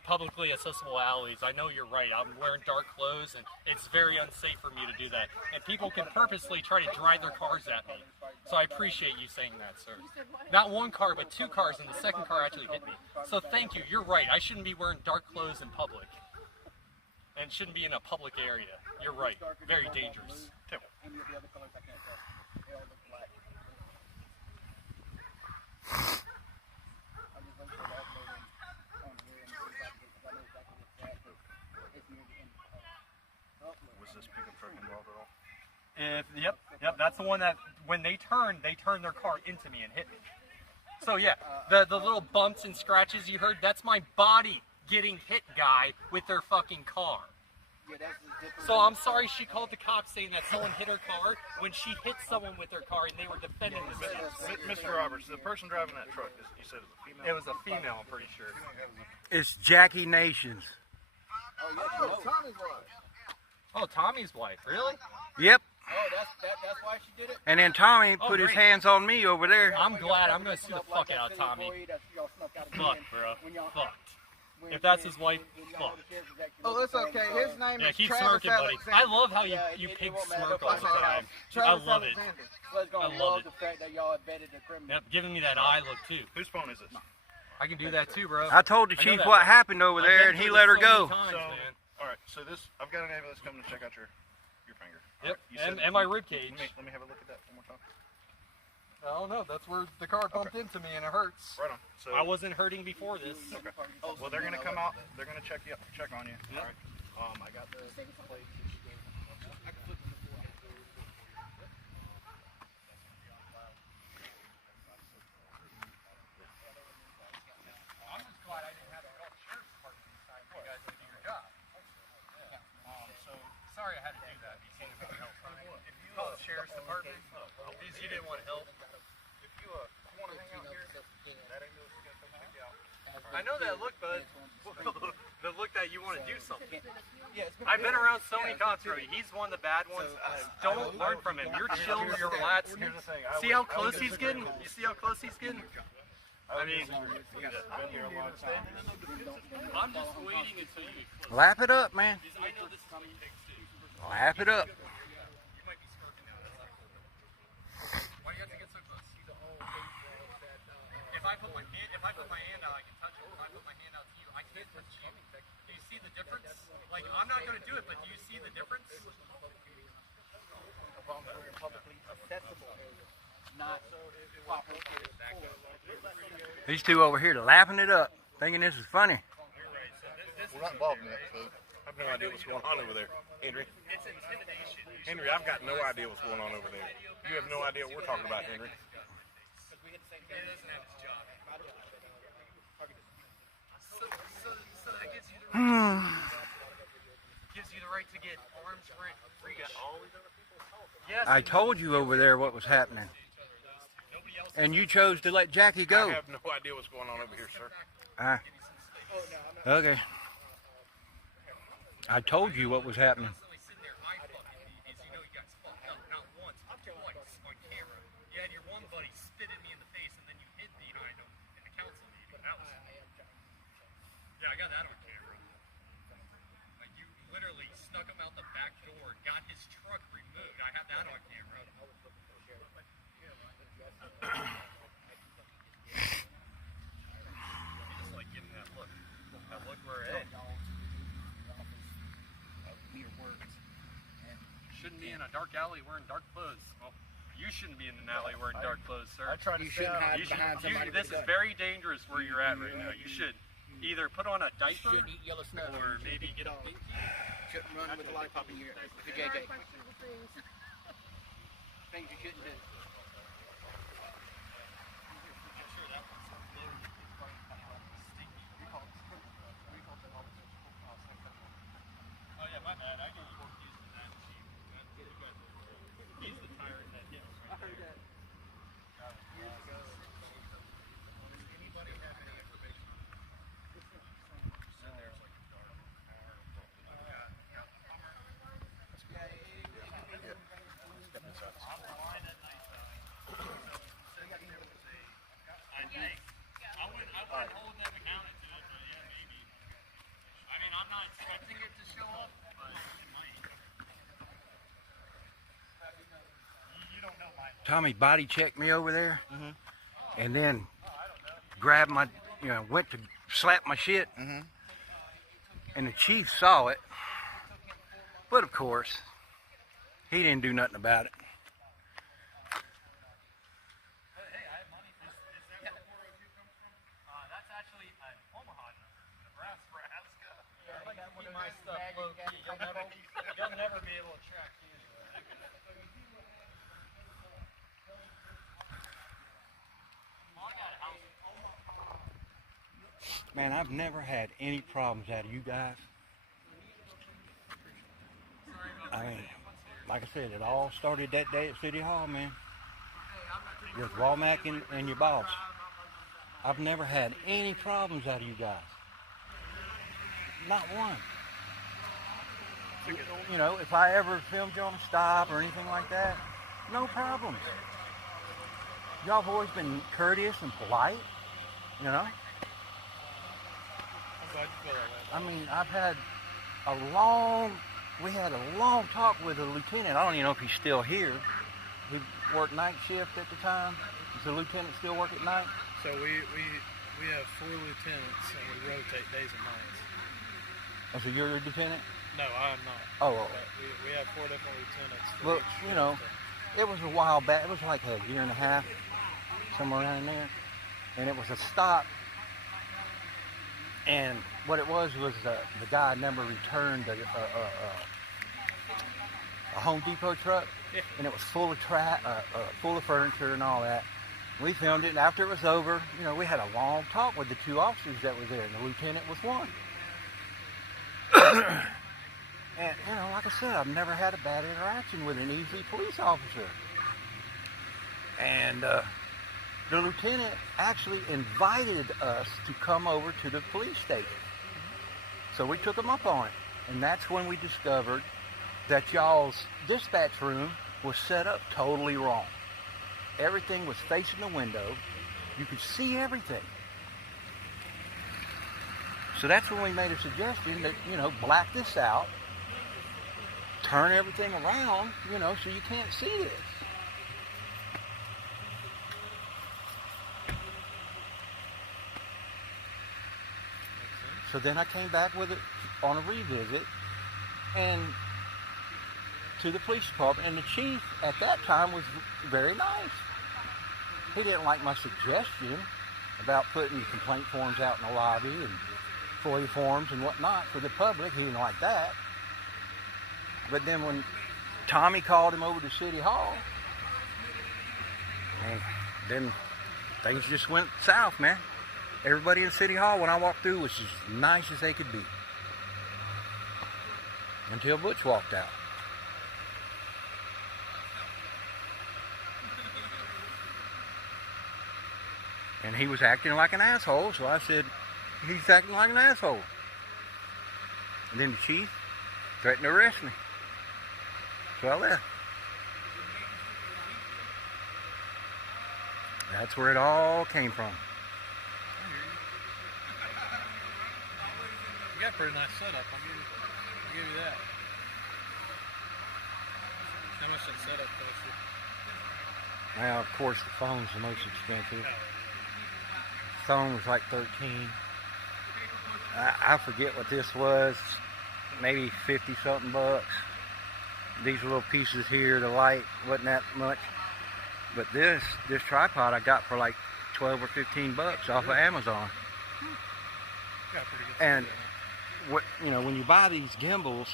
publicly accessible alleys. I know you're right. I'm wearing dark clothes, and it's very unsafe for me to do that. And people can purposely try to drive their cars at me. So I appreciate you saying that, sir. Not one car, but two cars, and the second car actually hit me. So thank you. You're right. I shouldn't be wearing dark clothes in public. And shouldn't be in a public area. You're right. Very dangerous. Any of the other colors I can't tell. They all look black. I'm just looking for that logo on here and see if I can get, because I know exactly what's that, but it's near the end. Was this pickup truck involved at all? Yep, that's the one that when they turn their car into me and hit me. So yeah, the little bumps and scratches you heard, that's my body getting hit, guy, with their fucking car. Yeah, that's the difference. So I'm sorry she called the cops saying that someone hit her car when she hit someone with their car and they were defending themselves. Mr. Roberts, the person driving that truck, you said it was a female? It was a female, I'm pretty sure. It's Jackie Nations. Oh, Tommy's wife. Oh, Tommy's wife, really? Yep. Oh, that's why she did it? And then Tommy put his great. hands on me over there. I'm glad. I'm going to sue the fuck out of Tommy. Fuck, bro. Fucked. If that's his wife, fuck. Oh, that's okay. His name Yeah, is keep Travis smirking, buddy. Alexander. I love how you pigs smirk all the time. I love it. Let's go. I love love it. the fact that y'all vetted the criminal. Yep, giving me that eye look too. Whose phone is this? I can do that too, bro. I told the know chief that. what happened over I've there, been and he through let her this so go. many times, man. All right, so this, I've got an ambulance coming to check out your finger. Yep, You said- and my rib cage. Let me have a look at that one more time. I don't know. That's where the car bumped into me, and it hurts. Right on. So I wasn't hurting before this. Okay. Well, they're gonna come out. They're gonna check on you. All right. I got the plate. I'm just glad I didn't have to call the sheriff's department this time for you guys to do your job. So sorry I had to do that. You can't have help. If you call the sheriff's department, because you didn't want to help. If you want to hang out here, that ambulance is gonna come check you out. I know that look, bud. The look that you want to do something. I've been around so many cops, bro. He's one of the bad ones. Don't learn from him. You're chill, you're relaxed. Here's the thing. See how close he's getting? You see how close he's getting? I mean, Been here a long time. I'm just waiting until you get close. Lap it up, man. I know this is coming big too. Lap it up. You might be smirking now. That's not cool. Why do you have to get so close? If I put my hand out, I can touch it. If I put my hand out to you, I can't touch you. Do you see the difference? Like, I'm not going to do it, but do you see the difference? Publicly accessible area, not proper. These two over here lapping it up, thinking this is funny. We're not involved in that, so I have no idea what's going on over there, Henry. It's intimidation. Henry, I've got no idea what's going on over there. You have no idea what we're talking about, Henry. He doesn't have his job. So that gives you the right to get arms free. All these other people's help. Yes. I told you over there what was happening. And you chose to let Jackie go. I have no idea what's going on over here, sir. Okay. I told you what was happening. You had your one buddy spit at me in the face, and then you hid behind him in the council meeting. That was. Yeah, I got that on camera. Like, you literally snuck him out the back door, got his truck removed. I have that on camera. You just like giving that look. That look where it shouldn't be in a dark alley wearing dark clothes. Well, you shouldn't be in an alley wearing dark clothes, sir. You shouldn't hide behind somebody. This is very dangerous where you're at right now. You should. either put on a diaper Shouldn't eat yellow snow. or maybe get on. Shouldn't run with a lollipop in your JJ. Things you shouldn't do. Oh yeah, my bad. I get confused with that. He's the tyrant that hit us right there. Years ago. Does anybody have any information? I wouldn't hold them accounted to it, but yeah, maybe. I mean, I'm not expecting it to show up, but it might. You don't know my. Tommy body checked me over there, and then grabbed my, went to slap my shit, and the chief saw it, but of course, he didn't do nothing about it. That's actually Omaha, Nebraska. I like to keep my stuff low key. You'll never be able to track these. Man, I've never had any problems out of you guys. I mean, like I said, it all started that day at City Hall, man. With Walmack and your boss. I've never had any problems out of you guys. Not one. You know, if I ever filmed you on a stop or anything like that, no problems. Y'all have always been courteous and polite, you know? I mean, we had a long talk with a lieutenant. I don't even know if he's still here. He worked night shift at the time. Does the lieutenant still work at night? So we have 4 lieutenants and we rotate days and nights. Oh, so you're a lieutenant? No, I'm not. Oh. But we have 4 different lieutenants. for Look, each you know, shift. it was a while back. It was like a year and a half, somewhere around there. And it was a stop. And what it was the guy never returned a Home Depot truck. Yeah. And it was full of full of furniture and all that. We filmed it, and after it was over, you know, we had a long talk with the 2 officers that were there, and the lieutenant was one. And, you know, like I said, I've never had a bad interaction with an Easley police officer. And the lieutenant actually invited us to come over to the police station. So we took him up on it. And that's when we discovered that y'all's dispatch room was set up totally wrong. Everything was facing the window. You could see everything. So that's when we made a suggestion that, you know, black this out, turn everything around, you know, so you can't see this. So then I came back with it on a revisit and to the police department, and the chief at that time was very nice. He didn't like my suggestion about putting complaint forms out in the lobby and FOIA forms and whatnot for the public. He didn't like that. But then when Tommy called him over to City Hall, and then things just went south, man. Everybody in City Hall, when I walked through, was as nice as they could be. Until Butch walked out. And he was acting like an asshole, so I said, he's acting like an asshole. And then the chief threatened to arrest me. So I left. That's where it all came from. You got a pretty nice setup. I'll give you that. How much that setup cost you? Now, of course, the phone's the most expensive. Phone was like $13. I forget what this was. Maybe 50 something bucks. These little pieces here, the light wasn't that much. But this Hmm. tripod I got for like 12 or 15 bucks off of Amazon. And what when you buy these gimbals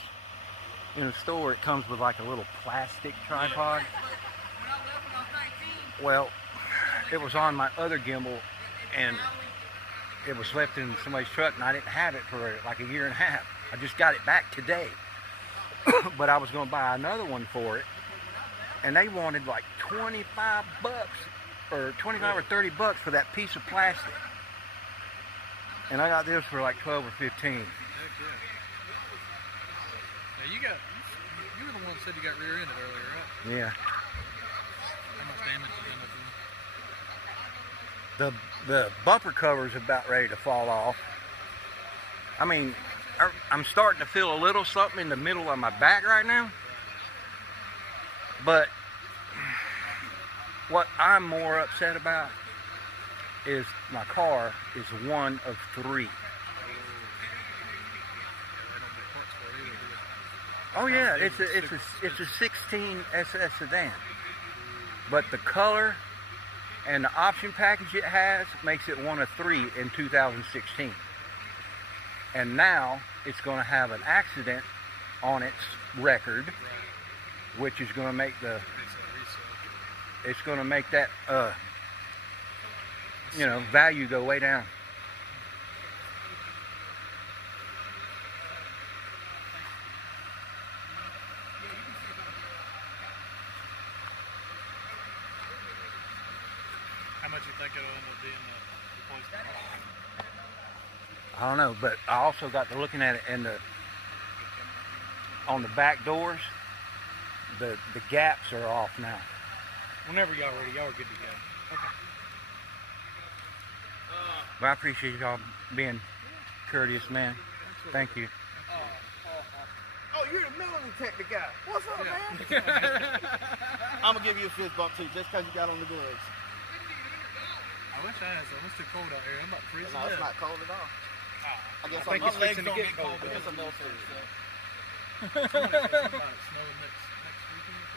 in a store, it comes with like a little plastic tripod. Well, it was on my other gimbal, and it was left in somebody's truck, and I didn't have it for like a year and a half. I just got it back today. But I was going to buy another one for it, and they wanted like 25 bucks or 25 or 30 bucks for that piece of plastic. And I got this for like 12 or 15. Heck yeah. You were the one that said you got rear-ended earlier, right? Yeah. How much damage you done? The bumper cover's about ready to fall off. I mean, I'm starting to feel a little something in the middle of my back right now. But what I'm more upset about is my car is one of 3. Oh yeah, it's a 16 SS sedan. But the color and the option package it has makes it one of 3 in 2016. And now it's going to have an accident on its record, which is going to make that value go way down. How much you think it'll end up being replacement? I don't know, but I also got to looking at it, and on the back doors, the gaps are off now. Whenever y'all ready, y'all are good to go. Okay. But I appreciate y'all being courteous, man. Thank you. Oh, you're the metal detector guy. What's up, man? I'm gonna give you a fist bump too, just because you got on the gloves. I wish I had some. It's too cold out here. I'm about freezing. No, it's not cold at all. I guess I think my it's legs fixing don't to get get cold cold because I'm military.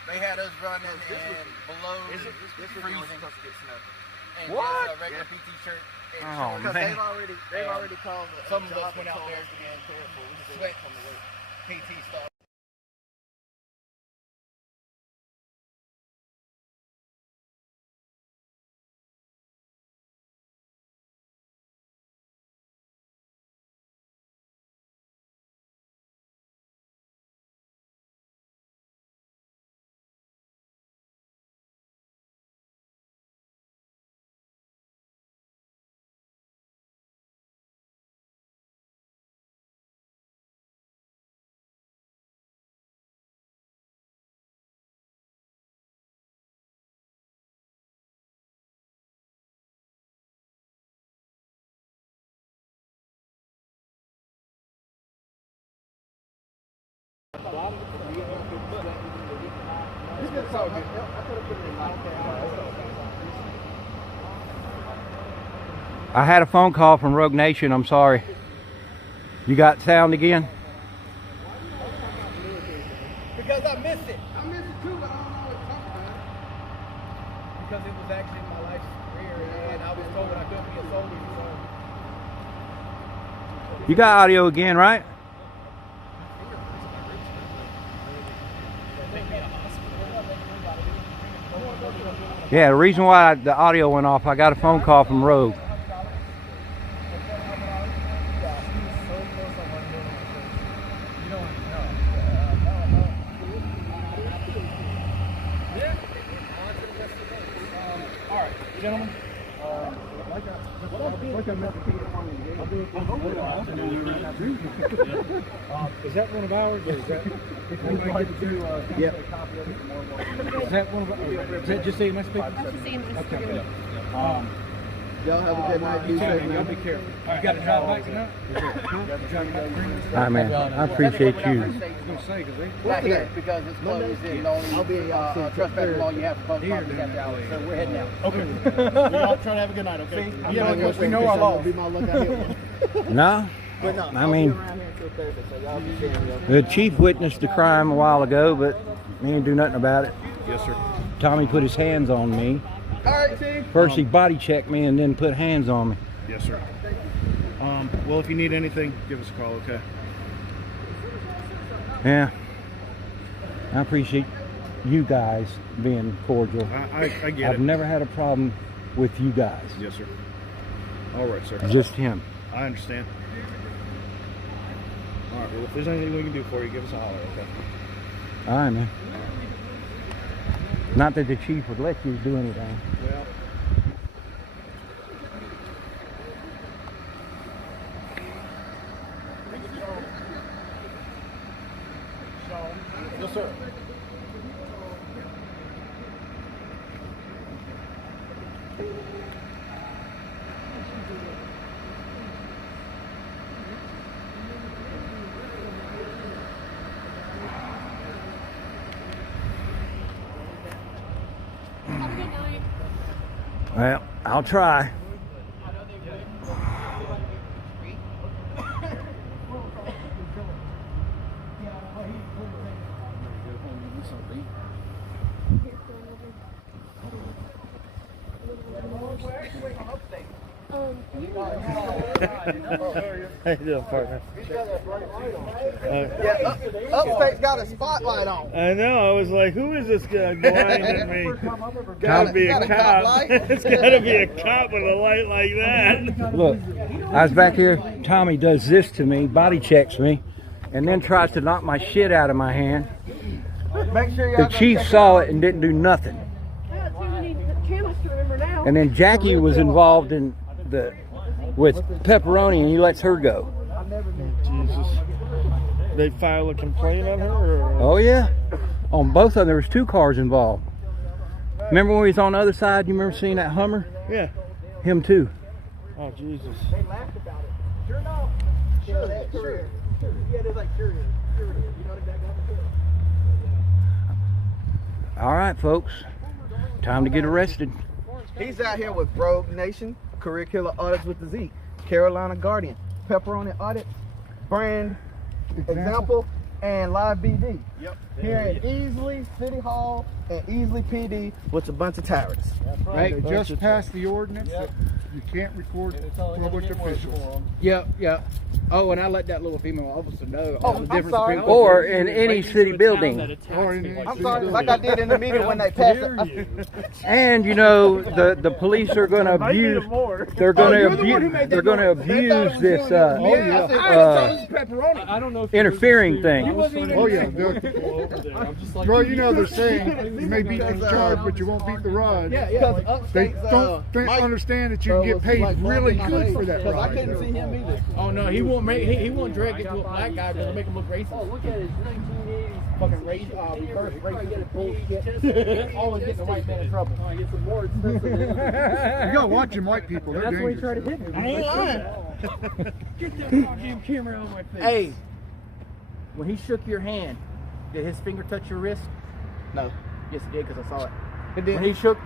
They They had us running and below freezing. And What? just a regular PT shirt. And Oh, because man. they've already called. Some of us went out there and careful. We sweat from the work. PT stuff. I had a phone call from Rogue Nation. I'm sorry. You got sound again? Because I missed it. I missed it too, but I don't know what to talk about. Because it was actually my life's career, and I was told that I couldn't be a soldier. So. You got audio again, right? Yeah, the reason why the audio went off, I got a phone call from Rogue. Gentlemen, is that one of ours, or is that? Yep. Is that one of ours? Is that just CMS people? That's just CMS. Okay. Y'all have a good night. Be safe, Y'all be careful. You got to drive back tonight? All right, man. I appreciate you. I was going to say, Not here, because it's closed, and only trespassing law you have for both parties after hours. So we're heading out. Okay. Y'all try to have a good night, okay? We know our law. Be my luck out here. No? But no, I mean, the chief witnessed the crime a while ago, but he didn't do nothing about it. Yes, sir. Tommy put his hands on me. All right, Chief. First he body checked me and then put hands on me. Yes, sir. Well, if you need anything, give us a call, okay? Yeah. I appreciate you guys being cordial. I get it. I've never had a problem with you guys. Yes, sir. All right, sir. Just him. I understand. All right, well, if there's anything we can do for you, give us a holler, okay? All right, man. Not that the chief would let you do anything. Well, yes, sir. Well, I'll try. How you doing, partner? Upstate's got a spotlight on. I know. I was like, who is this guy blinding me? Gotta be a cop. It's gotta be a cop with a light like that. Look, I was back here. Tommy does this to me, body checks me, and then tries to knock my shit out of my hand. Make sure The chief saw it and didn't do nothing. And then Jackie was involved in with pepperoni, and he lets her go. Jesus. They file a complaint on her? Or? Oh yeah, on both of them. There was 2 cars involved. Remember when we was on the other side? You remember seeing that Hummer? Yeah. Him too. Oh Jesus. They laughed about it. Sure enough. Sure. Yeah, they're like sure. You know that guy. All right, folks. Time to get arrested. He's out here with Rogue Nation, Career Killer Audits with the Z, Carolina Guardian, Pepperoni Audit, Brand Example, and Live BD. Yep. Here at Easley City Hall and Easley PD with a bunch of tyrants. That's right. They just passed the ordinance that you can't record public officials. Yep. Oh, and I let that little female officer know. I'm sorry. Or in any city building. I'm sorry, like I did in the meeting when they passed it. And you know the police are going to abuse. They're going to abuse. They're going to abuse this I don't know if interfering thing. Oh yeah. Well, you know they're saying you may beat the charge, but you won't beat the rod. They don't understand that you can get paid really good for that ride. I couldn't see him either. Oh no, he won't make. He won't drag it to a black guy because it'll make him look racist. Oh, look at his 1980s fucking reverse racist bullshit. Always get the white man in trouble. I get some more expensive. You gotta watch them white people. They're That's why he dangerous. tried to hit me. I ain't lying. Get that goddamn camera out of my face. Hey, when he shook your hand, did his finger touch your wrist? No. Yes, it did because I saw it. It did. When he shook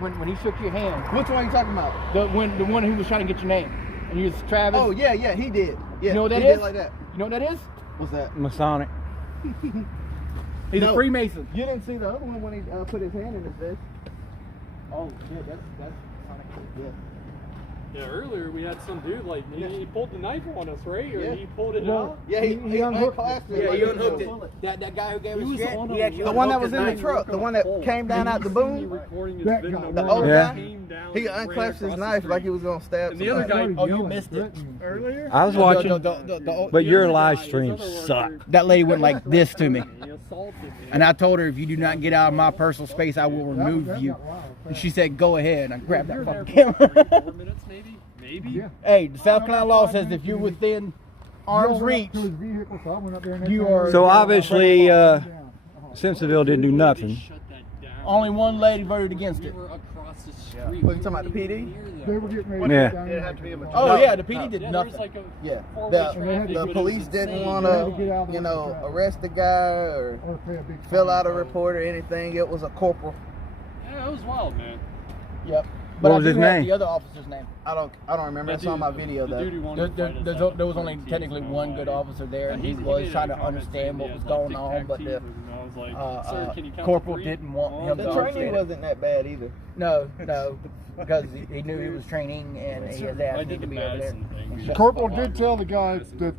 your hand. Which one are you talking about? The one who was trying to get your name. And you was Travis. Oh yeah, he did. Yeah, you know what that he is? did like that. You know what that is? What's that? Masonic. He's a Freemason. You didn't see the other one when he put his hand in his vest. Oh shit, that's Masonic. Yeah. Yeah, earlier we had some dude like he pulled the knife on us, right? Or he pulled it out. Yeah, he unhooked it. Yeah, he unhooked it. That guy who gave us shit, he actually the one that was in the truck, the one that came down out the boom. The old guy. He unclasped his knife like he was gonna stab. And the other guy, oh, you missed it earlier. I was watching, but your live stream sucked. That lady went like this to me, and I told her, if you do not get out of my personal space, I will remove you. And she said, go ahead. And I grabbed that fucking camera. 4 minutes, maybe. Hey, the South Carolina law says if you're within arm's reach, you are. So obviously, Simpsonville didn't do nothing. Only one lady voted against it. What are you talking about, the PD? They were getting ready Yeah. to go down. Oh yeah, the PD did nothing. Yeah, the police didn't want to, arrest the guy or fill out a report or anything. It was a corporal. Yeah, it was wild, man. Yep. But What was I his do have name? the other officer's name. I don't remember. That's on my video though. There was only technically one good officer there, and he was trying to understand what was going on, but the corporal didn't want him to The training understand. wasn't that bad either. No, because he knew he was training, and he has asked me to be over there. The corporal did tell the guy that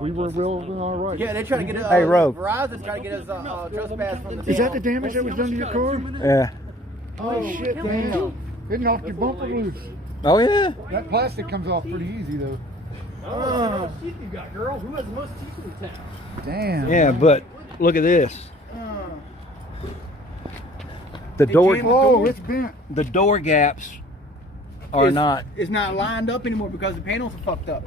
we were all right. Yeah, they try to get us. Hey, Rogue. Verizon's trying to get us trespass from the Is that town. the damage that was done to your car? Yeah. Oh shit, man! It knocked your bumper loose. Oh yeah. That plastic comes off pretty easy though. Oh, how much teeth you got, girl? Who has the most teeth in town? Damn. Yeah, but look at this. The door. Oh, it's bent. The door gaps are not. It's not lined up anymore because the panels are fucked up.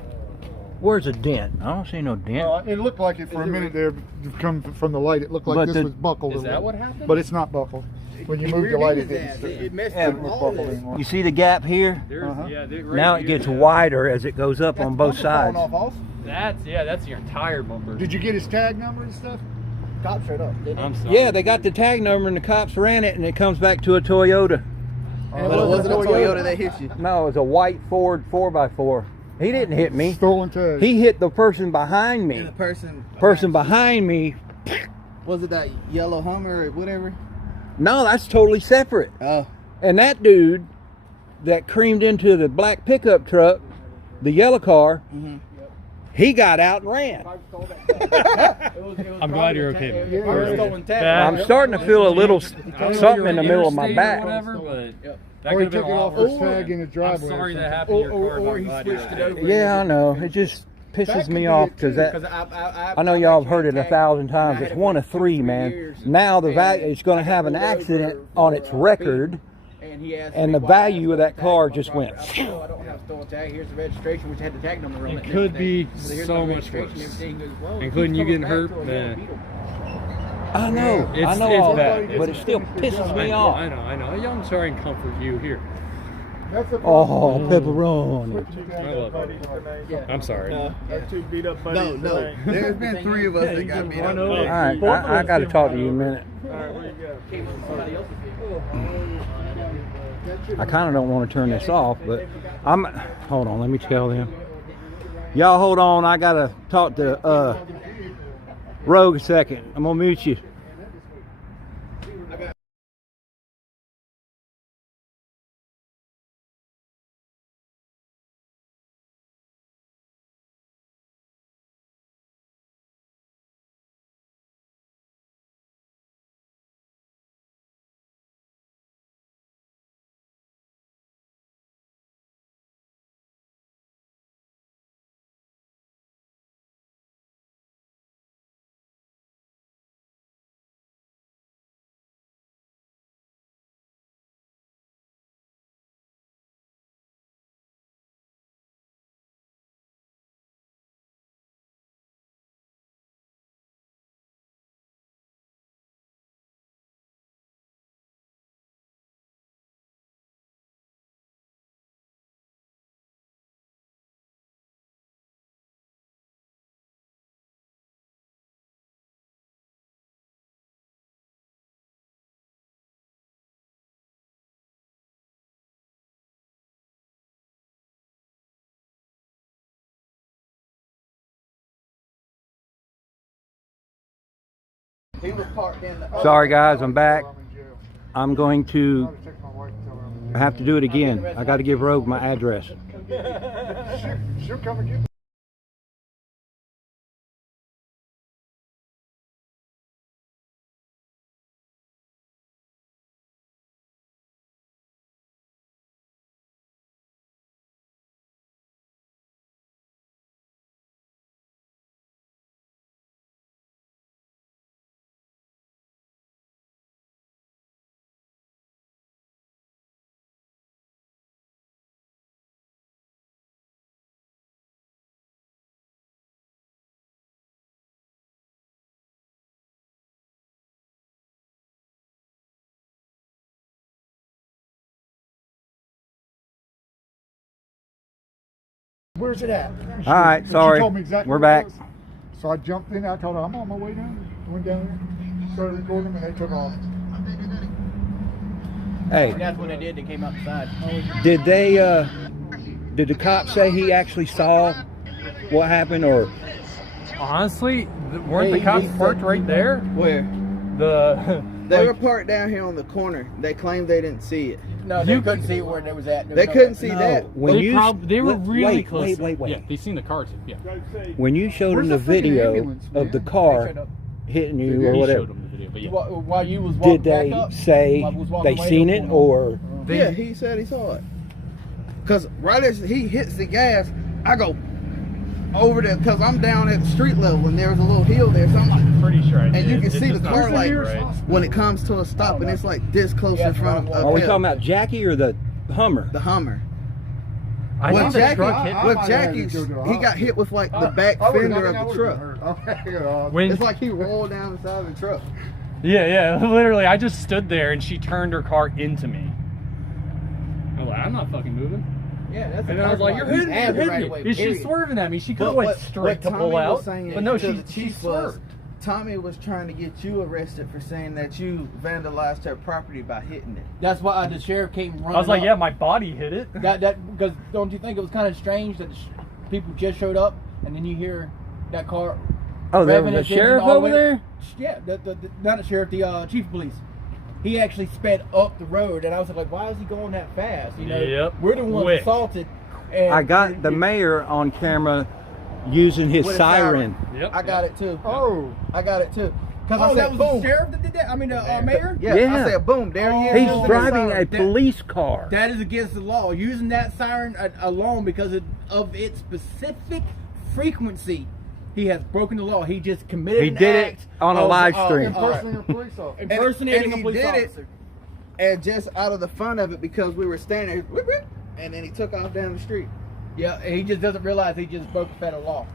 Where's a dent? I don't see no dent. It looked like it for a minute there. Come from the light, it looked like But this the- was buckled. Is a that little. what happened? But it's not buckled. When you move the light, it didn't. It messed Yeah, up all this. You see the gap here? Now it gets wider as it goes up on both sides. That's your entire bumper. Did you get his tag number and stuff? Cop showed up. I'm sorry. Yeah, they got the tag number and the cops ran it, and it comes back to a Toyota. But it wasn't a Toyota that hit you. No, it was a white Ford 4x4. He didn't hit me. Stolen tag. He hit the person behind me. And the Person behind me. was it that yellow Hummer or whatever? No, that's totally separate. Oh. And that dude that creamed into the black pickup truck, the yellow car, he got out and ran. I'm glad you're okay. I'm starting to feel a little something in the middle of my back. Whatever, but that Or he could have took been it a off lot his worse. tag in the driveway. I'm sorry or that something. happened to your car. Or but he I'm glad switched you're it okay. over. Yeah, I know. It just That pisses could me be off it, because too. I know y'all have heard it 1,000 times. It's 1 of 3, man. Now the value, it's going to have an accident on its record, and the value of that car just went. I don't have a stolen tag. Here's the registration, which had the tag number on it. It could be Here's so my much registration, worse. everything goes, well, Including he's you getting coming hurt, back to a man. Beetle. I know, It's all bad. that, but it still pisses me off. I know. I'm sorry and comfort you here. That's a Oh, pepperoni. I love it. I'm sorry. Two beat up buddies. No. There's been 3 of us that got beat up. All right, I got to talk to you a minute. Alright, where you go? I kind of don't want to turn this off, but hold on, let me tell them. Y'all hold on, I got to talk to Rogue a second. I'm going to mute you. He was parked in the Sorry guys, I'm back. I'm going to have to do it again. I got to give Rogue my address. She'll come and get Where's it at? All right, She sorry. told me exactly We're where it back. was. So I jumped in. I told her I'm on my way down. Went down there, started recording them, and they took off. Hey. And that's when they did. They came outside. Did they, did the cop say he actually saw what happened, or? Honestly, weren't the cops parked right there? Where? They were parked down here on the corner. They claimed they didn't see it. No, they couldn't see where they was at. They couldn't see that. They were really close. Wait. Yeah, they seen the car too. Yeah. When you showed them the video of the car hitting you or whatever, while you was walking did they back up, say they seen it, or? Yeah, he said he saw it. Cause right as he hits the gas, I go over there because I'm down at the street level and there's a little hill there, so I'm like, pretty sure. And you can see the car like when it comes to a stop, and it's like this close in front of. Are we talking about Jackie or the Hummer? The Hummer. I think Jackie, he got hit with like the back fender of the truck. It's like he rolled down the side of the truck. Yeah, literally. I just stood there and she turned her car into me. I'm like, I'm not fucking moving. Yeah, that's. And I was like, you're hitting me. Is she swerving at me? She could have went straight to pull out. But no, she swerved. Tommy was trying to get you arrested for saying that you vandalized her property by hitting it. That's why the sheriff came running. I was like, up. yeah, my body hit it. Because don't you think it was kind of strange that people just showed up and then you hear that car? Oh, there was a sheriff over there? Yeah, not the sheriff, the chief of police. He actually sped up the road, and I was like, why is he going that fast? You know, yep. We're the ones assaulted. And I got the mayor on camera using his siren. Yep. I got it too. Oh, I got it too. Because I said, that was boom. the sheriff that did that? I mean, the mayor? Yeah, I said, boom, there he is. He's driving a police car. That is against the law. Using that siren alone because of its specific frequency, he has broken the law. He just committed an act. He did it on a live stream. Impersonating a police officer. Impersonating a police officer. And just out of the fun of it, because we were standing there, whoop, whoop, and then he took off down the street. Yeah, he just doesn't realize he just broke the federal law.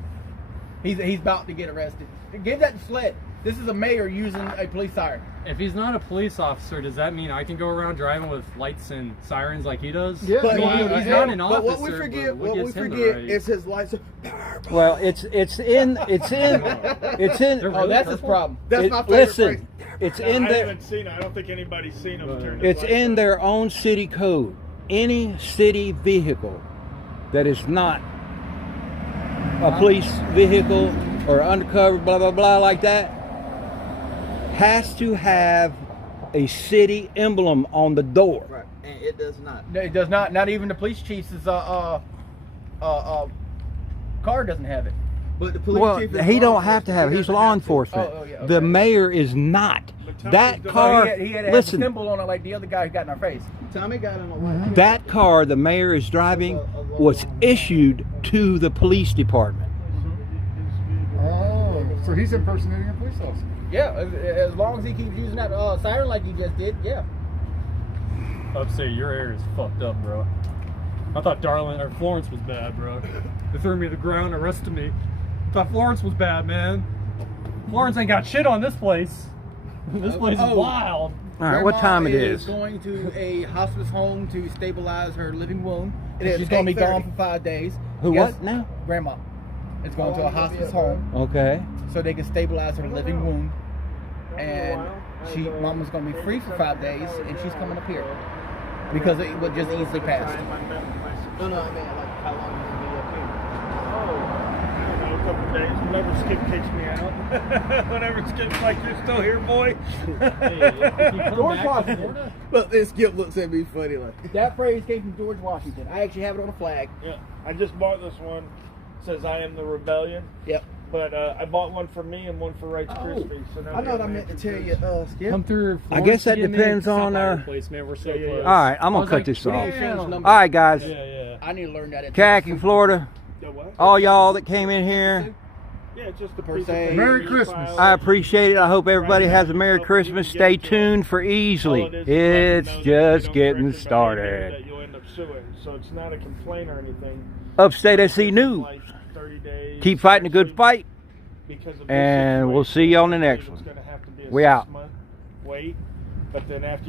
He's about to get arrested. Give that to SLED. This is a mayor using a police siren. If he's not a police officer, does that mean I can go around driving with lights and sirens like he does? Yeah, but he's not an officer. But what we forget is his lights. Well, it's in. Oh, that's his problem. That's my favorite listen, phrase. It's in I there. haven't seen it. I don't think anybody's seen them. It's in their own city code. Any city vehicle that is not a police vehicle or undercover, blah blah blah, like that, has to have a city emblem on the door. Right, and it does not. No, it does not. Not even the police chief's car doesn't have it. But the police chief is he don't have to have it. He's law enforcement. Oh, yeah, okay. The mayor is not. That car. He had a Listen. symbol on it like the other guy who got in our face. Tommy got him a light. That car the mayor is driving was issued to the police department. Oh, so he's impersonating a police officer. Yeah, as long as he keeps using that siren like he just did, yeah. I'd say your area is fucked up, bro. I thought Florence was bad, bro. They threw me to the ground, arrested me. I thought Florence was bad, man. Florence ain't got shit on this place. This place is wild. All right, what time it is? She's going to a hospice home to stabilize her living wound. It She's going to be gone for 5 days. What now? Grandma. It's going to a hospice home. Okay. So they can stabilize her living wound. And Mama's going to be free for 5 days, and she's coming up here. Because it would just easily pass. No, I mean, like, how long will he be up here? A couple of days. Whenever Skip kicks me out. Whenever Skip's like, you're still here, boy. George Washington. Look, this Skip looks at me funny like. That phrase came from George Washington. I actually have it on a flag. Yeah, I just bought this one. It says I am the rebellion. Yep. But I bought one for me and one for Rice Krispies. So now I know what I meant to tell you, Skip. Come through. I guess that depends on. Place, man. We're so close. All right, I'm gonna cut this off. All right, guys. Yeah. I need to learn that. Khaki, Florida. All y'all that came in here. Yeah, just the per se. Merry Christmas. I appreciate it. I hope everybody has a Merry Christmas. Stay tuned for Easley. It's just getting started. That you'll end up suing. So it's not a complaint or anything. Upstate SC News. Keep fighting a good fight. And we'll see you on the next one. We out. Wait, but then after